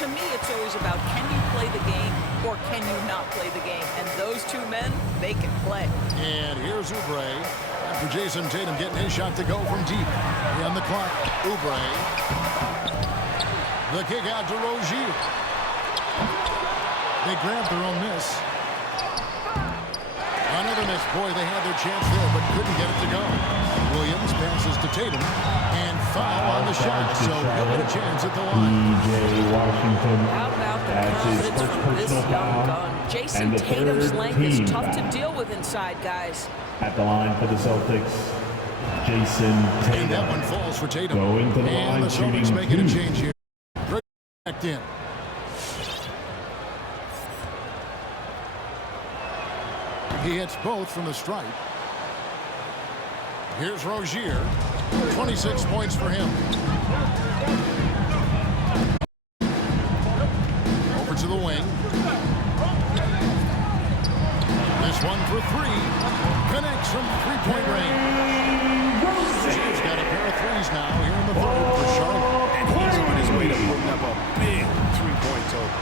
To me, it's always about, can you play the game or can you not play the game? And those 2 men, they can play. And here's Oubre. After Jason Tatum getting his shot to go from deep. On the clock, Oubre. The kick out to Rozier. They grabbed their own miss. Another miss. Boy, they had their chance there, but couldn't get it to go. Williams passes to Tatum. And foul on the shot, so he'll get a chance at the line. P.J. Washington. How about the That's his confidence first from this personal young foul. gun? Jason And the Tatum's third length is team tough foul. to deal with inside, guys. At the line for the Celtics, Jason Tatum. And that one falls for Tatum. Going to the line, and the Celtics shooting making a 2. change here. Back in. He hits both from the stripe. Here's Rozier. 26 points for him. Over to the wing. This one for 3. Connects from three-point range. Rozier's got a pair of threes now here in the third for Charlotte. And he's on his way to putting up a big three-point total.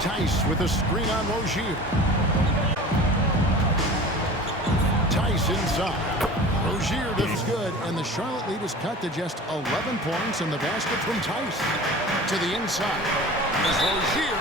Tice with a screen on Rozier. Tice inside. Rozier does good, and the Charlotte lead is cut to just 11 points, and the basket from Tice to the inside. As Rozier,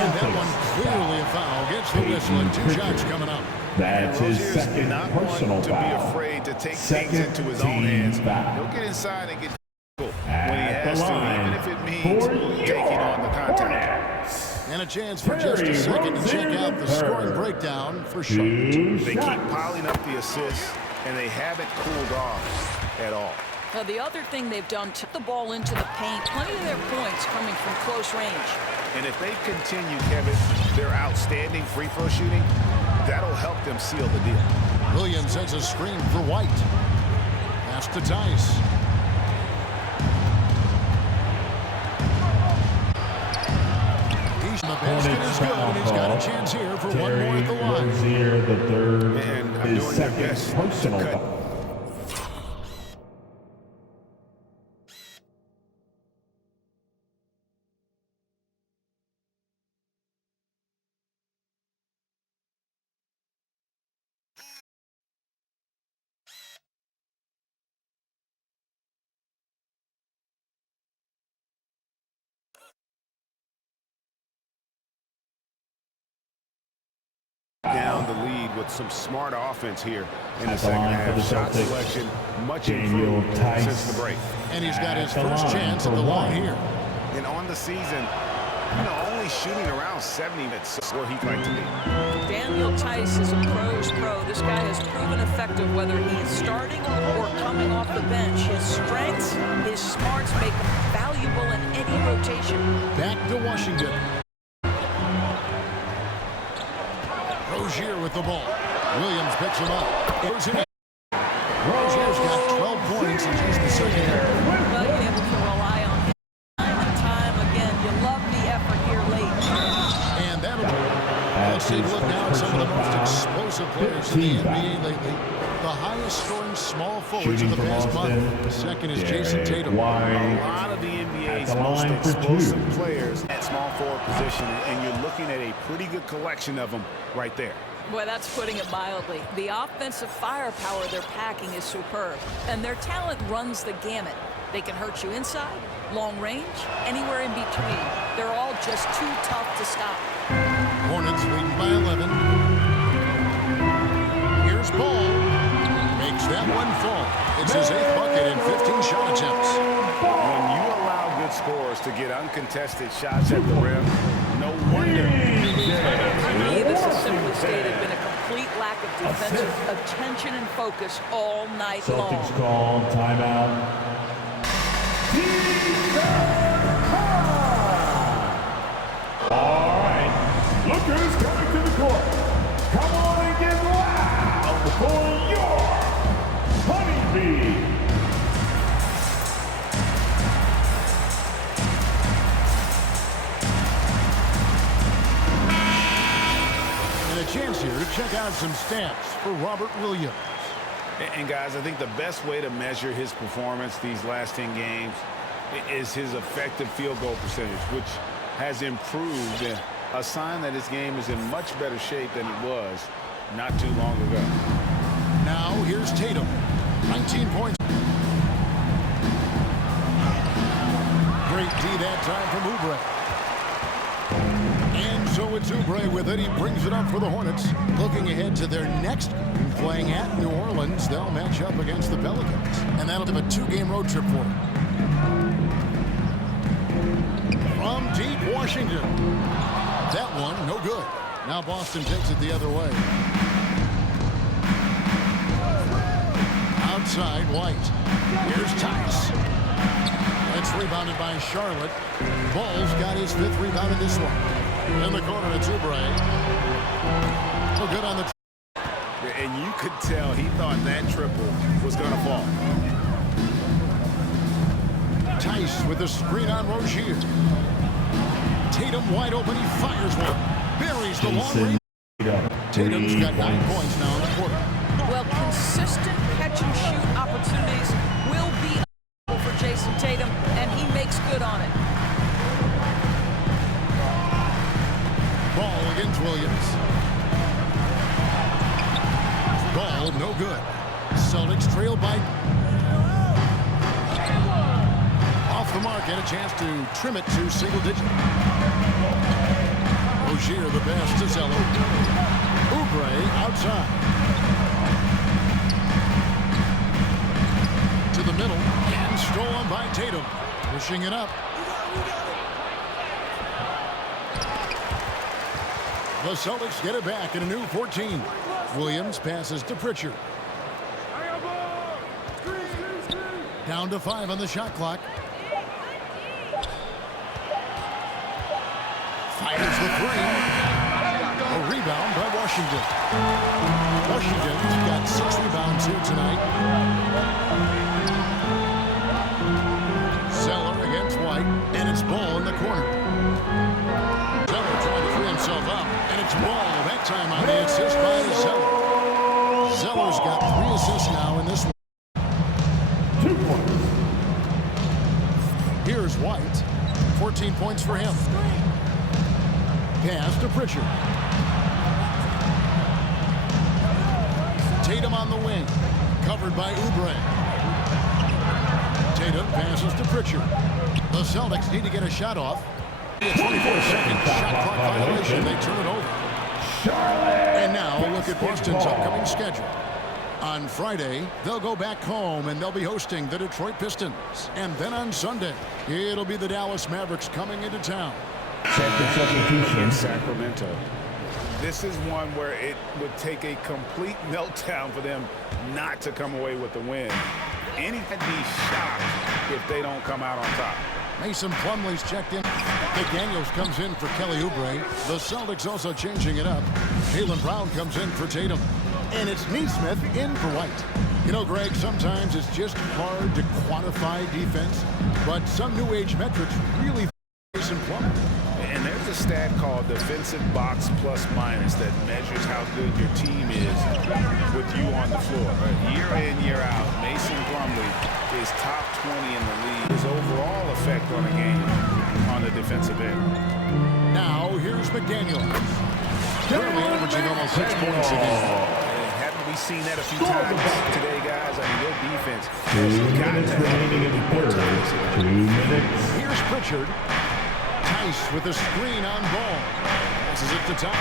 and that one clearly a foul. Gets the whistle, and 2 shots coming up. That's his Rozier's second not personal one to foul. be afraid to take Second things into his own team hands. foul. He'll get inside and get when he At has the to, line even if it means for taking on the contact. And a chance for just a second to check out the scoring breakdown for Charlotte. They keep piling up the assists, and they haven't cooled off at all. Now, the other thing they've done, took the ball into the paint. Plenty of their points coming from close range. And if they continue, Kevin, their outstanding free throw shooting, that'll help them seal the deal. Williams sends a screen for White. Pass to Tice. The basket is good, and he's got a chance here for one more at the line. Rozier, the third, And his doing their second best personal to cut. foul. Down the lead with some smart offense here in the At the second line for half. the Shot Celtics, selection much Daniel improved Tice. since the break. And he's got his At the first line chance for at the line one. here. And on the season, only shooting around 70 minutes where he'd like to be. Daniel Tice is a pro's pro. This guy has proven effective whether he's starting or coming off the bench. His strengths, his smarts make him valuable in any rotation. Back to Washington. Rozier with the ball. Williams picks him up. Goes in. Rozier's got 12 points, and he's the second here. Well, you're able to rely on him time and time again. You love the effort here late. And that'll do it. Let's take a look now at some of the most explosive players in the NBA lately. The highest scoring small forwards of the past month. Second is Jason Tatum. A lot of the NBA's most explosive players at small forward position, and you're looking at a pretty good collection of them right there. Boy, that's putting it mildly. The offensive firepower they're packing is superb, and their talent runs the gamut. They can hurt you inside, long range, anywhere in between. They're all just too tough to stop. Hornets leading by 11. Here's Ball. Makes that one fall. It's his 8th bucket in 15 shot attempts. When you allow good scorers to get uncontested shots at the rim, no wonder. To me, this has simply stated been a complete lack of defensive attention and focus all night long. Celtics call timeout. All right, look who's coming to the court. Come on and get loud for your Honeybee. check out some stats for Robert Williams. And guys, I think the best way to measure his performance these last 10 games is his effective field goal percentage, which has improved, a sign that his game is in much better shape than it was not too long ago. Now here's Tatum. 19 points. Great D that time from Oubre. And so it's Oubre with it. He brings it up for the Hornets. Looking ahead to their next game, playing at New Orleans. They'll match up against the Pelicans. And that'll be a 2-game road trip for them. From deep Washington. That one, no good. Now Boston takes it the other way. Outside, White. Here's Tice. It's rebounded by Charlotte. Ball's got his 5th rebound in this one. In the corner, it's Oubre. Oh, good on the... And you could tell he thought that triple was going to fall. Tice with the screen on Rozier. Tatum wide open. He fires one. Buries the long range. Tatum's got 9 points now in the quarter. Well, consistent catch-and-shoot opportunities will be available for Jason Tatum, and he makes good on it. Ball against Williams. Ball, no good. Celtics trail by... Off the mark and a chance to trim it to single digit. Rozier the pass to Zeller. Oubre outside. To the middle and stolen by Tatum. Pushing it up. The Celtics get it back in a new 14. Williams passes to Pritchard. Down to 5 on the shot clock. Fires the 3. A rebound by Washington. Washington's got 6 rebounds here tonight. Zeller against White, and it's Ball in the corner. Zeller trying to free himself up, and it's Ball that time on the assist by Zeller. Zeller's got 3 assists now in this one. 2 points. Here's White. 14 points for him. Pass to Pritchard. Tatum on the wing. Covered by Oubre. Tatum passes to Pritchard. The Celtics need to get a shot off. A 24-second shot clock violation. They turn it over. And now look at Boston's upcoming schedule. On Friday, they'll go back home and they'll be hosting the Detroit Pistons. And then on Sunday, it'll be the Dallas Mavericks coming into town. Substitution. In Sacramento. This is one where it would take a complete meltdown for them not to come away with the win. Anything be shocked if they don't come out on top. Mason Plumlee's checked in. McDaniels comes in for Kelly Oubre. The Celtics also changing it up. Jaylen Brown comes in for Tatum. And it's Neesmith in for White. You know, Greg, sometimes it's just hard to quantify defense, but some new age metrics really Mason Plumlee. And there's a stat called defensive box plus minus that measures how good your team is with you on the floor. Year in, year out, Mason Plumlee is top 20 in the league. His overall effect on a game on the defensive end. Now, here's McDaniels. Currently averaging almost 6 points a game. Haven't we seen that a few times today, guys? I mean, their defense 2 minutes remaining in the third. 2 minutes. Here's Pritchard. Tice with a screen on Ball. Passes it to top.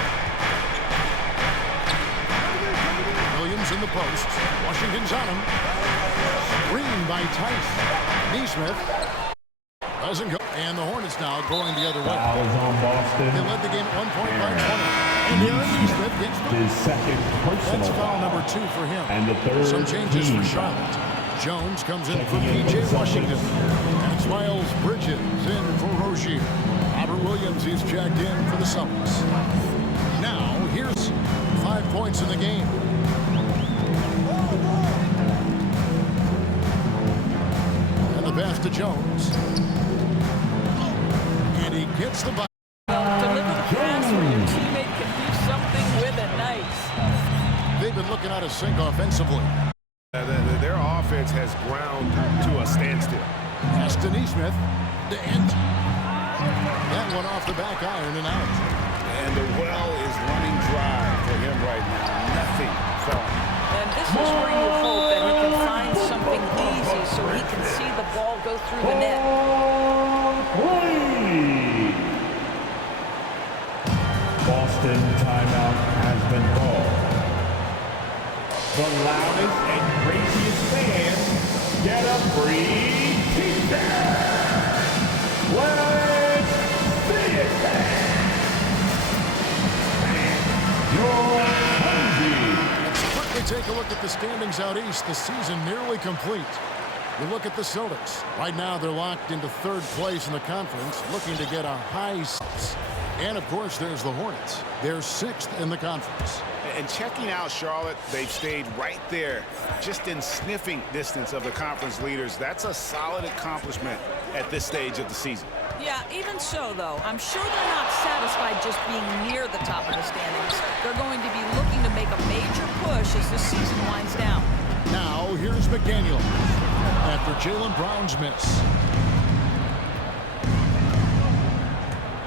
Williams in the post. Washington's on him. Screen by Tice. Neesmith doesn't go. And the Hornets now going the other way. Fouls on Boston. They led the game at one point by 20. And Aaron Neesmith gets the His second personal That's foul number 2 for him. And the third Some changes team for Charlotte. Jones comes in for Checking in P.J. for Washington. Celtics. That's Miles Bridges in for Rozier. Robert Williams, he's checked in for the Celtics. Now, here's 5 points in the game. And the pass to Jones. And he gets the ball. Deliver the pass where your teammate can do something with it. Nice. they've been looking out of sync offensively. Their offense has ground to a standstill. Pass to Neesmith. And that one off the back iron and out. And the well is running dry for him right now. Nothing falling. And this is where you hope that he can find something easy so he can see the ball go through the net. Boston timeout has been called. The loudest and craziest fans get a free t-shirt. Let's see it, you're hungry. Let's quickly take a look at the standings out east. The season nearly complete. You look at the Celtics. Right now, they're locked into third place in the conference, looking to get a high six. And, of course, there's the Hornets. They're sixth in the conference. And checking out Charlotte, they've stayed right there, just in sniffing distance of the conference leaders. That's a solid accomplishment at this stage of the season. Yeah, even so, though, I'm sure they're not satisfied just being near the top of the standings. They're going to be looking to make a major push as the season winds down. Now, here's McDaniel after Jaylen Brown's miss.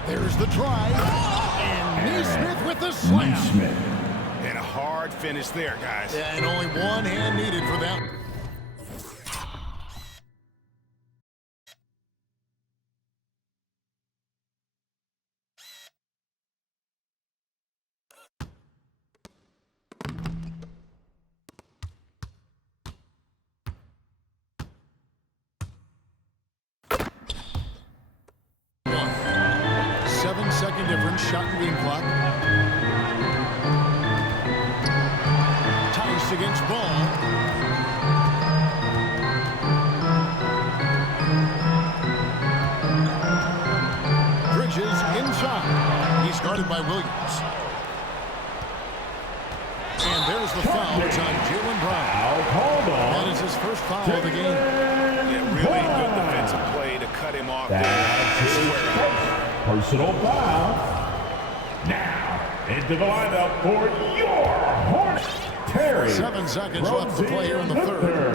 There's the drive. And Neesmith with the slam. And a hard finish there, guys. Yeah, and only one hand needed for that. Second difference, shot and game clock. Tice against Ball. Bridges inside. He's guarded by Williams. And there's the foul. It's on Jaylen Brown. That is his first foul of the game. Yeah, really good defensive play to cut him off there. Personal foul. Now, into the lineup for your Hornets, Terry. 7 seconds left to play here in the third.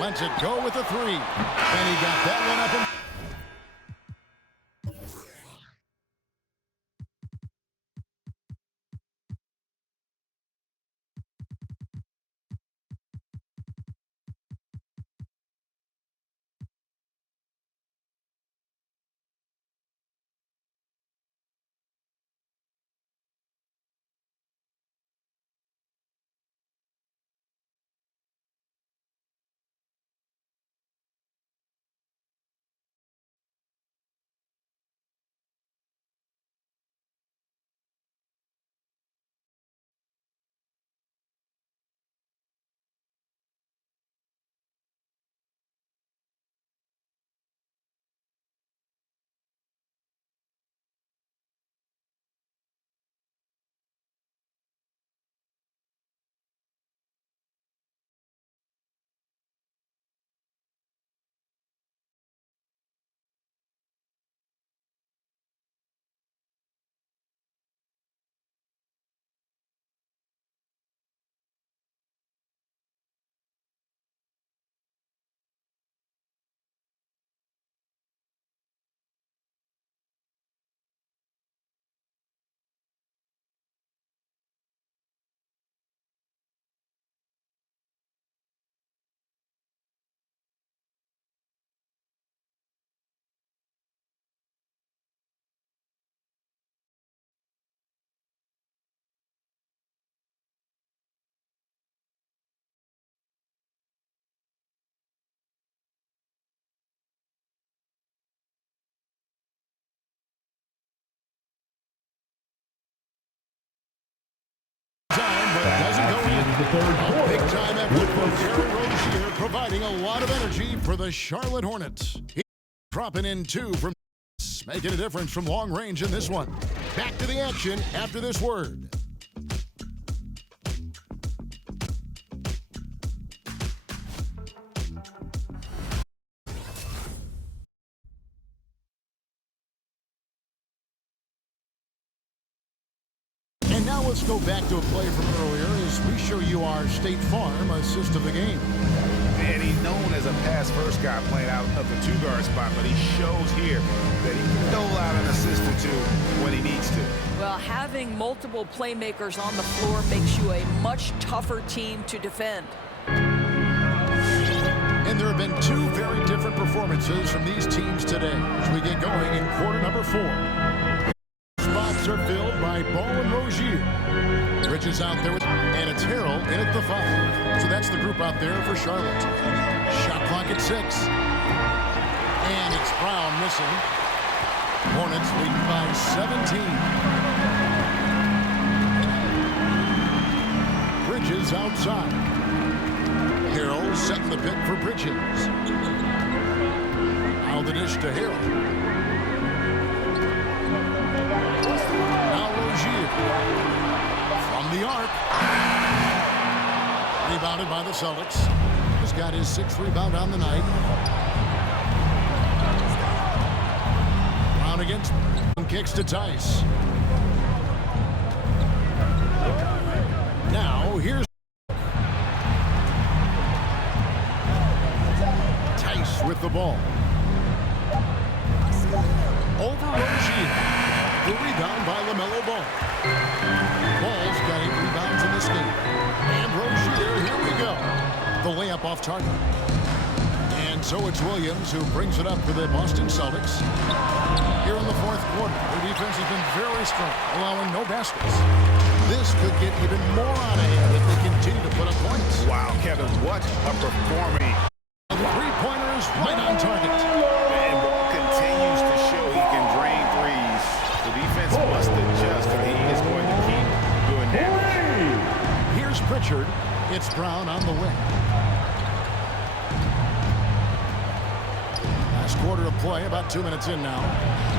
Lets it go with a three. And he got that one up. Doesn't go in. The third quarter. Big time effort from Terry Rozier, providing a lot of energy for the Charlotte Hornets. He's dropping in 2 from making a difference from long range in this one. Back to the action after this word. And now a let's go back to a play from earlier as we show you our State Farm assist of the game. And he's known as a pass-first guy playing out of the two-guard spot, but he shows here that he can dole out an assist or two when he needs to. Well, having multiple playmakers on the floor makes you a much tougher team to defend. And there have been two very different performances from these teams today as we get going in quarter number 4. Spots are filled by Ball and Rozier. Bridges out there, and it's Harrell in at the 5. So that's the group out there for Charlotte. Shot clock at 6. And it's Brown missing. Hornets lead by 17. Bridges outside. Harrell setting the pick for Bridges. Now the dish to Harrell. Now Rozier. From the arc. Rebounded by the Celtics. He's got his 6th rebound on the night. Brown against kicks to Tice. Now here's Tice with the ball. Over Rozier. The rebound by LaMelo Ball. Ball's got 8 rebounds in this game. And Rozier, here we go. The layup off target. And so it's Williams who brings it up for the Boston Celtics. Here in the 4th quarter, their defense has been very strong, allowing no baskets. This could get even more out of hand if they continue to put up points. Wow, Kevin, what a performing. The three-pointer is right on target. And Ball continues to show he can drain threes. The defense must adjust or he is going to keep doing damage. Here's Pritchard. It's Brown on the wing. Last quarter of play, about 2 minutes in now.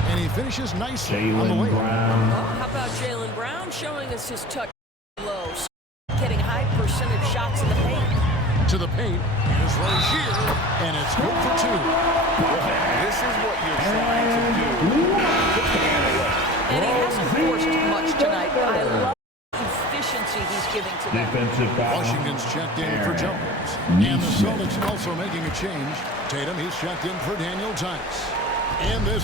And he finishes nicely on the wing. How about Jaylen Brown showing us his touch lows, getting high percentage shots in the paint. To the paint. Here's Rozier. And it's good for 2. This is what you're trying to do. And he hasn't forced much tonight. I love the efficiency he's giving to them. Washington's checked in for Jones. And the Celtics also making a change. Tatum, he's checked in for Daniel Tice. And the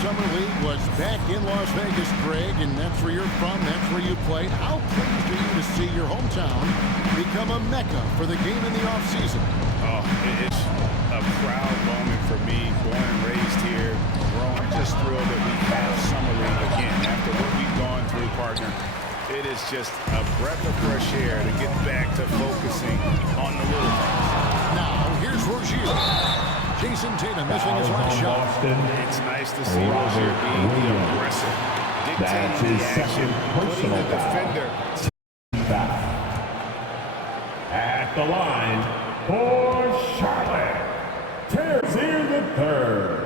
Summer League was back in Las Vegas, Greg, and that's where you're from, that's where you played. How pleased are you to see your hometown become a mecca for the game in the offseason? Oh, it's a proud moment for me, born and raised here. I'm just thrilled that we have Summer League again. After what we've gone through, partner, it is just a breath of fresh air to get back to focusing on the little things. Now, here's Rozier. Jason Tatum missing his last shot. It's nice to see Rozier being the aggressor, dictating the action, putting the defender. At the line for Charlotte, Terzier the third.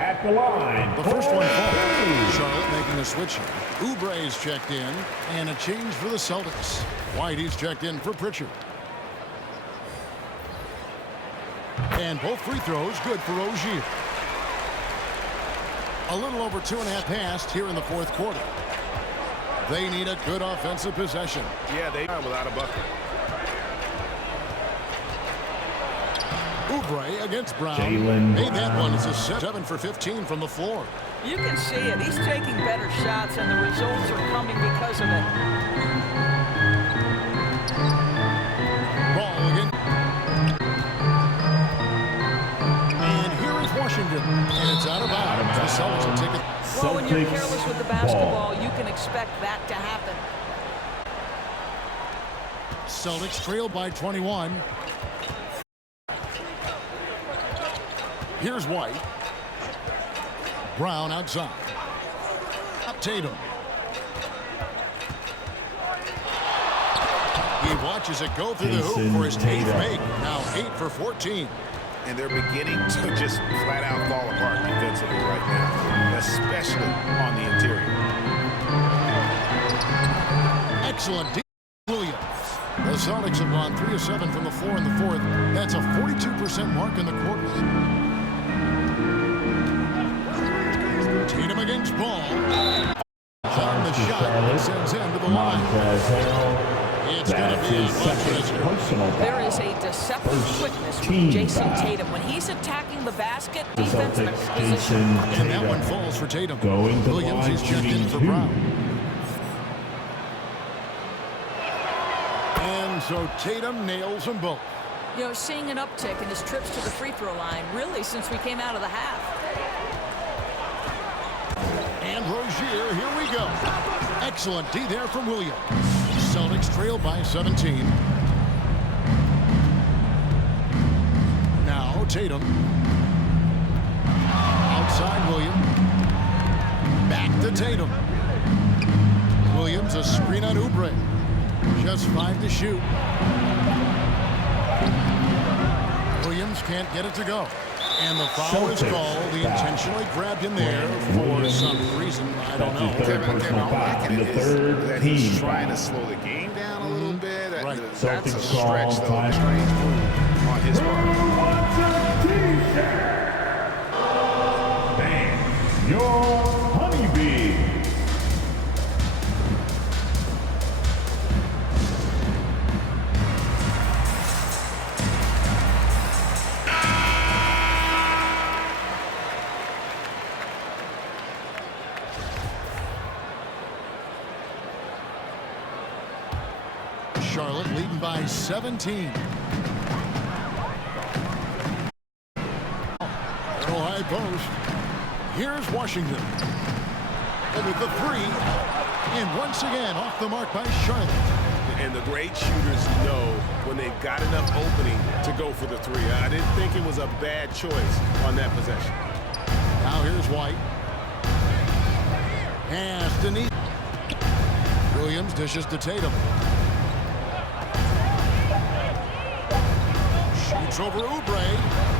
At the line, the first one falls. Charlotte making a switch here. Oubre's checked in, and a change for the Celtics. Whitey's checked in for Pritchard. And both free throws good for Rozier. A little over 2.5 passed here in the 4th quarter. They need a good offensive possession. Yeah, they are without a bucket. Oubre against Brown. Made that one. It's a 7 for 15 from the floor. You can see it. He's taking better shots, and the results are coming because of it. Ball again. And here is Washington. And it's out of bounds. The Celtics will take it. Well, when you're careless with the basketball, you can expect that to happen. Celtics trail by 21. Here's White. Brown outside. Up Tatum. He watches it go through the hoop for his 8th make. Now 8 for 14. And they're beginning to just flat out fall apart defensively right now, especially on the interior. Excellent D. Williams. The Celtics have gone 3 of 7 from the floor in the 4th. That's a 42% mark in the quarter. Tatum against Ball. On the shot. sends him to the line. It's going to be a buzzer. There is a deceptive quickness with Jason Tatum. When he's attacking the basket, defense and position. And that one falls for Tatum. Going to Williams line, is checked in shooting for 2. Brown. And so Tatum nails them both. You know, seeing an uptick in his trips to the free throw line, really, since we came out of the half. And Rozier, here we go. Excellent D there from Williams. Celtics trail by 17. Now Tatum. Outside Williams. Back to Tatum. Williams a screen on Oubre. Just 5 to shoot. Williams can't get it to go. And the foul is called. He intentionally grabbed him there for some reason. I don't know. Kevin, all I can is that he's trying to slow the game down a little bit. Right. That's a stretch, though. A strange move on his part. Bang, your honeybee. Charlotte leading by 17. Arrow high post. Here's Washington. And with the 3. And once again off the mark by Charlotte. And the great shooters know when they've got enough opening to go for the 3. I didn't think it was a bad choice on that possession. Now here's White. Pass to Neat. Williams dishes to Tatum. Shoots over Oubre.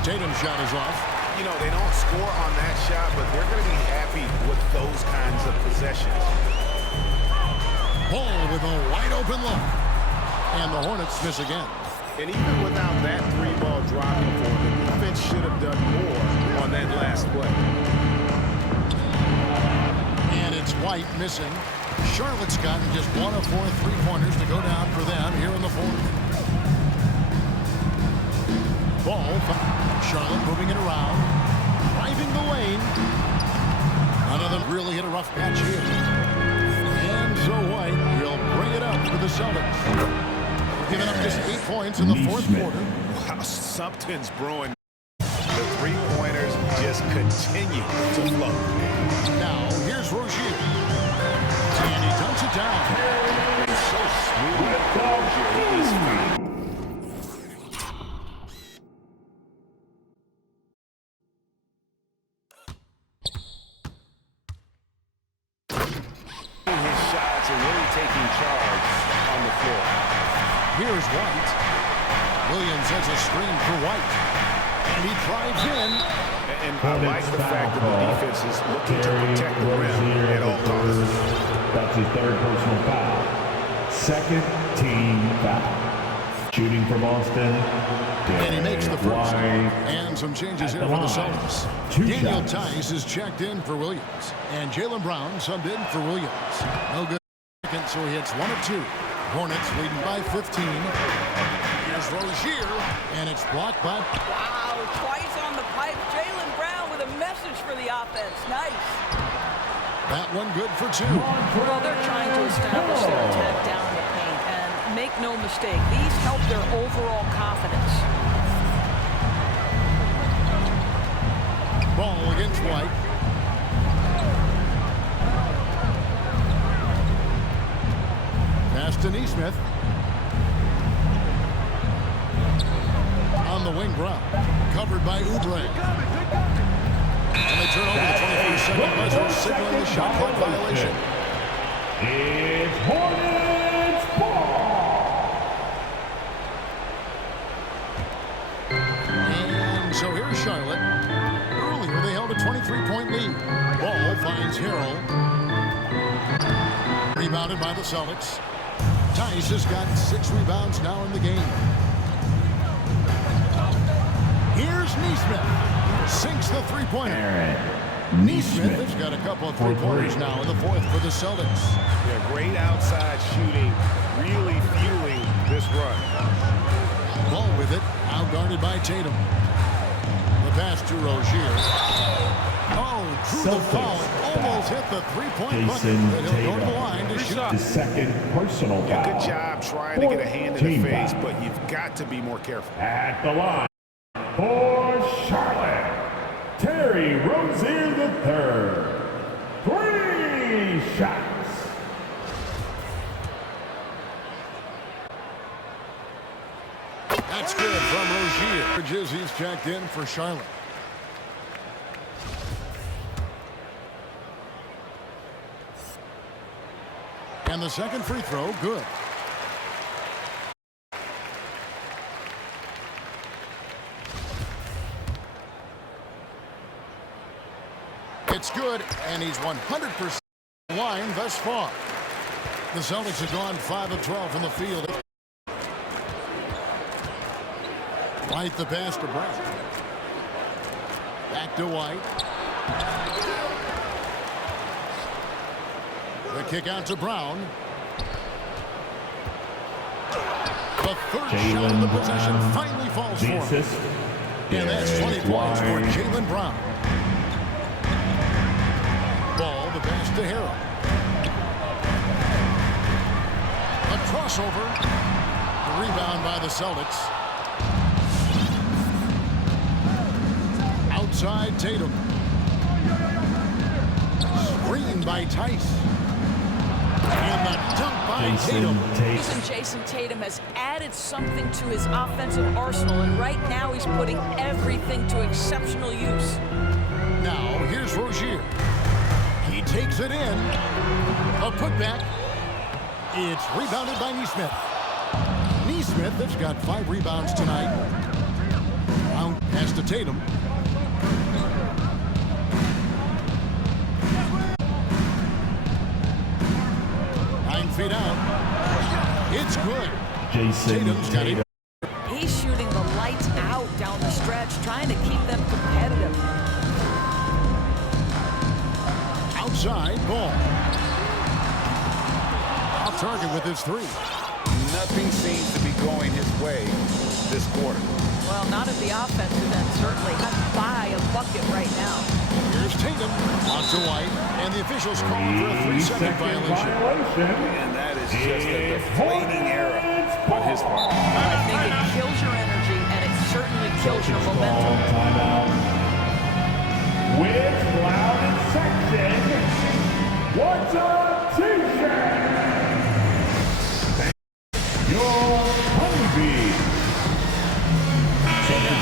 Tatum's shot is off. You know, they don't score on that shot, but they're going to be happy with those kinds of possessions. Ball with a wide open look. And the Hornets miss again. And even without that 3-ball dropping for them, the defense should have done more on that last play. And it's White missing. Charlotte's gotten just 1 of 4 3-pointers to go down for them here in the 4th. Ball. Charlotte moving it around. Driving the lane. None of them really hit a rough patch here. And so White will bring it up for the Celtics. Giving up just 8 points in the 4th quarter. Wow, something's brewing. The 3-pointers just continue to flow. Now, here's Rozier. And he dunks it down. He's so smooth with Rozier. He's fine. His shots are really taking charge on the floor. Here's White. Williams has a screen for White. And he drives in. And I like the fact that the defense is looking to protect the rim at all costs. That's his 3rd personal foul. 2nd team foul. Shooting for Boston. And he makes the first. And some changes here for the Celtics. Daniel Tice is checked in for Williams. And Jaylen Brown subbed in for Williams. No good. So he hits 1 of 2. Hornets leading by 15. Here's Rozier. And it's blocked by... Wow, twice on the pipe. Jaylen Brown with a message for the offense. Nice. That one good for 2. Well, they're trying to establish their attack down in the paint. And make no mistake, these help their overall confidence. Ball against White. Pass to Neesmith. On the wing, Brown. Covered by Oubre. And they turn over the 21st-second buzzer, signaling the shot clock violation. It's Hornets ball. And so here's Charlotte. Earlier, they held a 23-point lead. Ball finds Harrell. Rebounded by the Celtics. Tice has got 6 rebounds now in the game. Here's Neesmith. Sinks the 3-pointer. Neesmith has got a couple of three-pointers now in the fourth for the Celtics. Yeah, great outside shooting, really fueling this run. Ball with it, out guarded by Tatum. The pass to Rozier. Oh, drew the foul. Almost hit the three-point bucket. But he'll go to the line to shoot. The second personal Yeah, foul. good job trying to get a hand in the face, but you've got to be more careful. At the line for Charlotte, Terry Rozier III. 3 shots. That's good from Rozier. He's checked in for Charlotte. And the second free throw, good. It's good, and he's 100% line thus far. The Celtics have gone 5 of 12 from the field. White the pass to Brown. Back to White. The kick out to Brown. The third shot of the possession finally falls for him. And that's 20 points for Jaylen Brown. Ball, the pass to Harrell. A crossover. The rebound by the Celtics. Outside Tatum. Screen by Tice. And the dunk by Tatum. Jason Tatum has added something to his offensive arsenal, and right now he's putting everything to exceptional use. Now here's Rozier. He takes it in. A putback. It's rebounded by Neesmith. Neesmith has got 5 rebounds tonight. Brown pass to Tatum. 9 feet out. It's good. Tatum's got it. He's shooting the lights out down the stretch, trying to keep them competitive. Outside ball. Off target with his 3. Nothing seems to be going his way this quarter. Well, not at the offensive end, certainly. Not by a bucket right now. Here's Tatum. Off to White. And the officials call for a 3-second violation. And that is just a deflating error on his part. I think it kills your energy, and it certainly kills your momentum. Timeout. With Loud section. What's up, T-shirt? Your honeybee.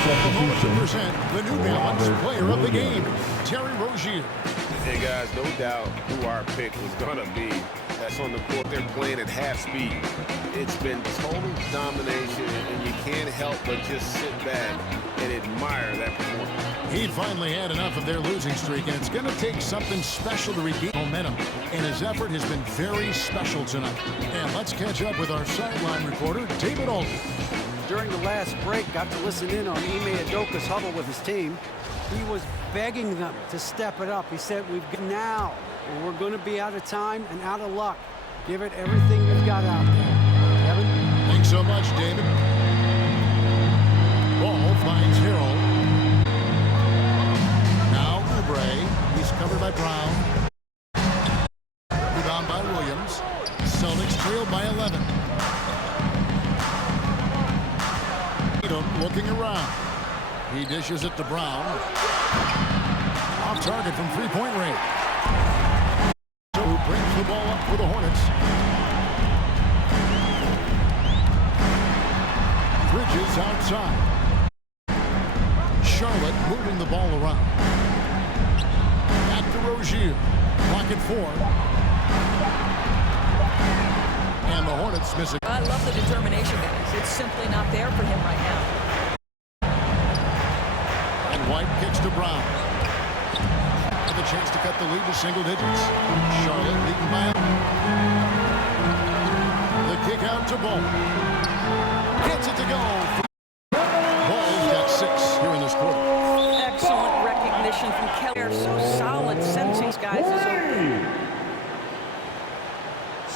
Substitution. The New Balance player of the game, Terry Rozier. Hey guys, no doubt who our pick was gonna be. That's on the court. They're playing at half speed. It's been total domination, and you can't help but just sit back and admire that performance. He finally had enough of their losing streak, and it's going to take something special to regain momentum. And his effort has been very special tonight. And let's catch up with our sideline reporter, David Alden. During the last break, got to listen in on Ime Udoka's huddle with his team. He was begging them to step it up. He said, we've got now, or we're going to be out of time and out of luck. Give it everything you've got out there. Kevin? Thanks so much, David. Ball finds Harrell. Now Oubre. He's covered by Brown. Rebound by Williams. Celtics trailed by 11. Tatum looking around. He dishes it to Brown. Off target from three-point range. Who brings the ball up for the Hornets. Bridges outside. Charlotte moving the ball around. Back to Rozier. Clock at 4. And the Hornets miss it. I love the determination, guys. It's simply not there for him right now. And White kicks to Brown. With a chance to cut the lead to single digits. Charlotte leading by. The kick out to Ball. Gets it to go. Ball's got 6 here in this quarter. Excellent recognition from Keller. So solid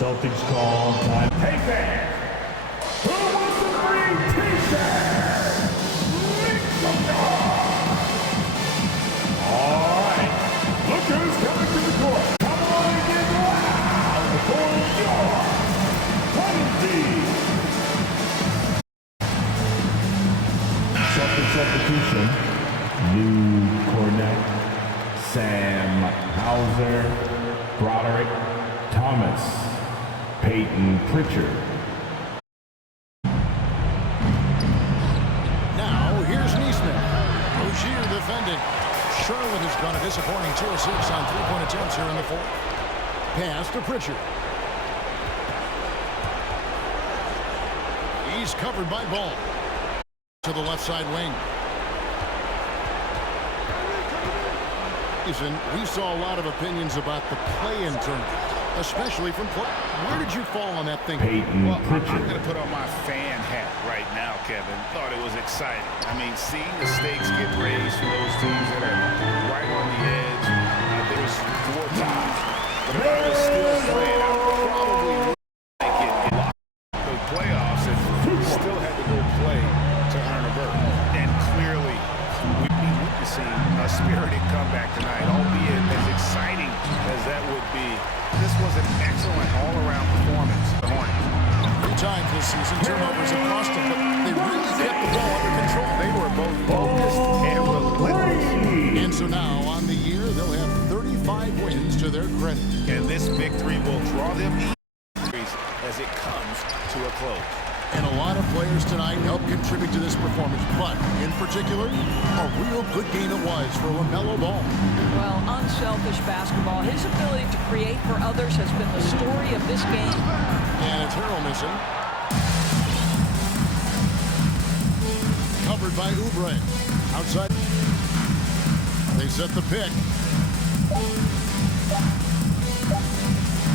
Celtics call time. Payback. Who wants the free t-shirt? Make some noise. All right. Look who's coming to the court. Come on and get loud for your Wednesday. Celtic substitution. Lou Cornett, Sam Hauser, Broderick Thomas, Peyton Pritchard. Now, here's Neesmith. Rozier defending. Charlotte has gone a disappointing 2 of 6 on three-point attempts here in the fourth. Pass to Pritchard. He's covered by Ball. To the left side wing. We saw a lot of opinions about the play-in tournament, especially from play. Where did you fall on that thinking? Well, I'm going to put on my fan hat right now, Kevin. Thought it was exciting. I mean, seeing the stakes get raised for those teams that are right on the edge. There's 4 teams. The ball is still playing. I probably would like it in the playoffs if we still had to go play to earn a berth. And clearly, we'd be witnessing a spirited comeback tonight, albeit as exciting as that would be. This was an excellent all-around performance for the Hornets. 3 times this season, turnovers have cost them, but they really kept the ball under control. They were both focused and relentless. And so now, on the year, they'll have 35 wins to their credit. And this victory will draw them as it comes to a close. And a lot of players tonight helped contribute to this performance, but in particular, a real good game it was for LaMelo Ball. Well, unselfish basketball. His ability to create for others has been the story of this game. And it's Harrell missing. Covered by Oubre. Outside. They set the pick.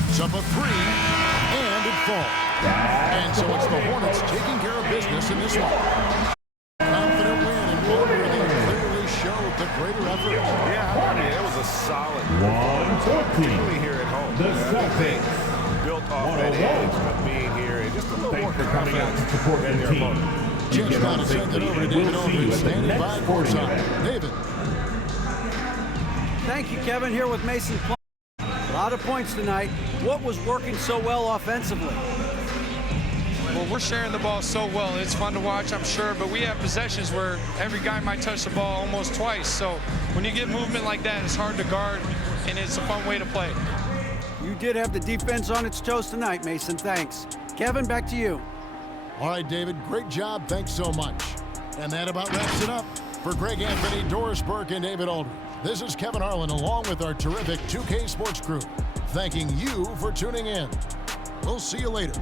It's up a 3, and it falls. And so it's the Hornets taking care of business in this one. Confident win, and they clearly showed the greater effort. Yeah, I mean, it was a solid 114. particularly here at home. The They Celtics. built off that edge of being here and just a little more Thanks for coming out to confidence support in the their team. opponent. You Just get got on to send it safely, over to and David we'll see you Aldridge, at the standing next by sporting courtside. event. David. Thank you, Kevin. Here with Mason Plum. A lot of points tonight. What was working so well offensively? Well, we're sharing the ball so well. It's fun to watch, I'm sure, but we have possessions where every guy might touch the ball almost twice. So when you get movement like that, it's hard to guard, and it's a fun way to play. You did have the defense on its toes tonight, Mason. Thanks. Kevin, back to you. All right, David, great job. Thanks so much. And that about wraps it up. For Greg Anthony, Doris Burke, and David Aldridge, this is Kevin Harlan along with our terrific 2K Sports crew, thanking you for tuning in. We'll see you later.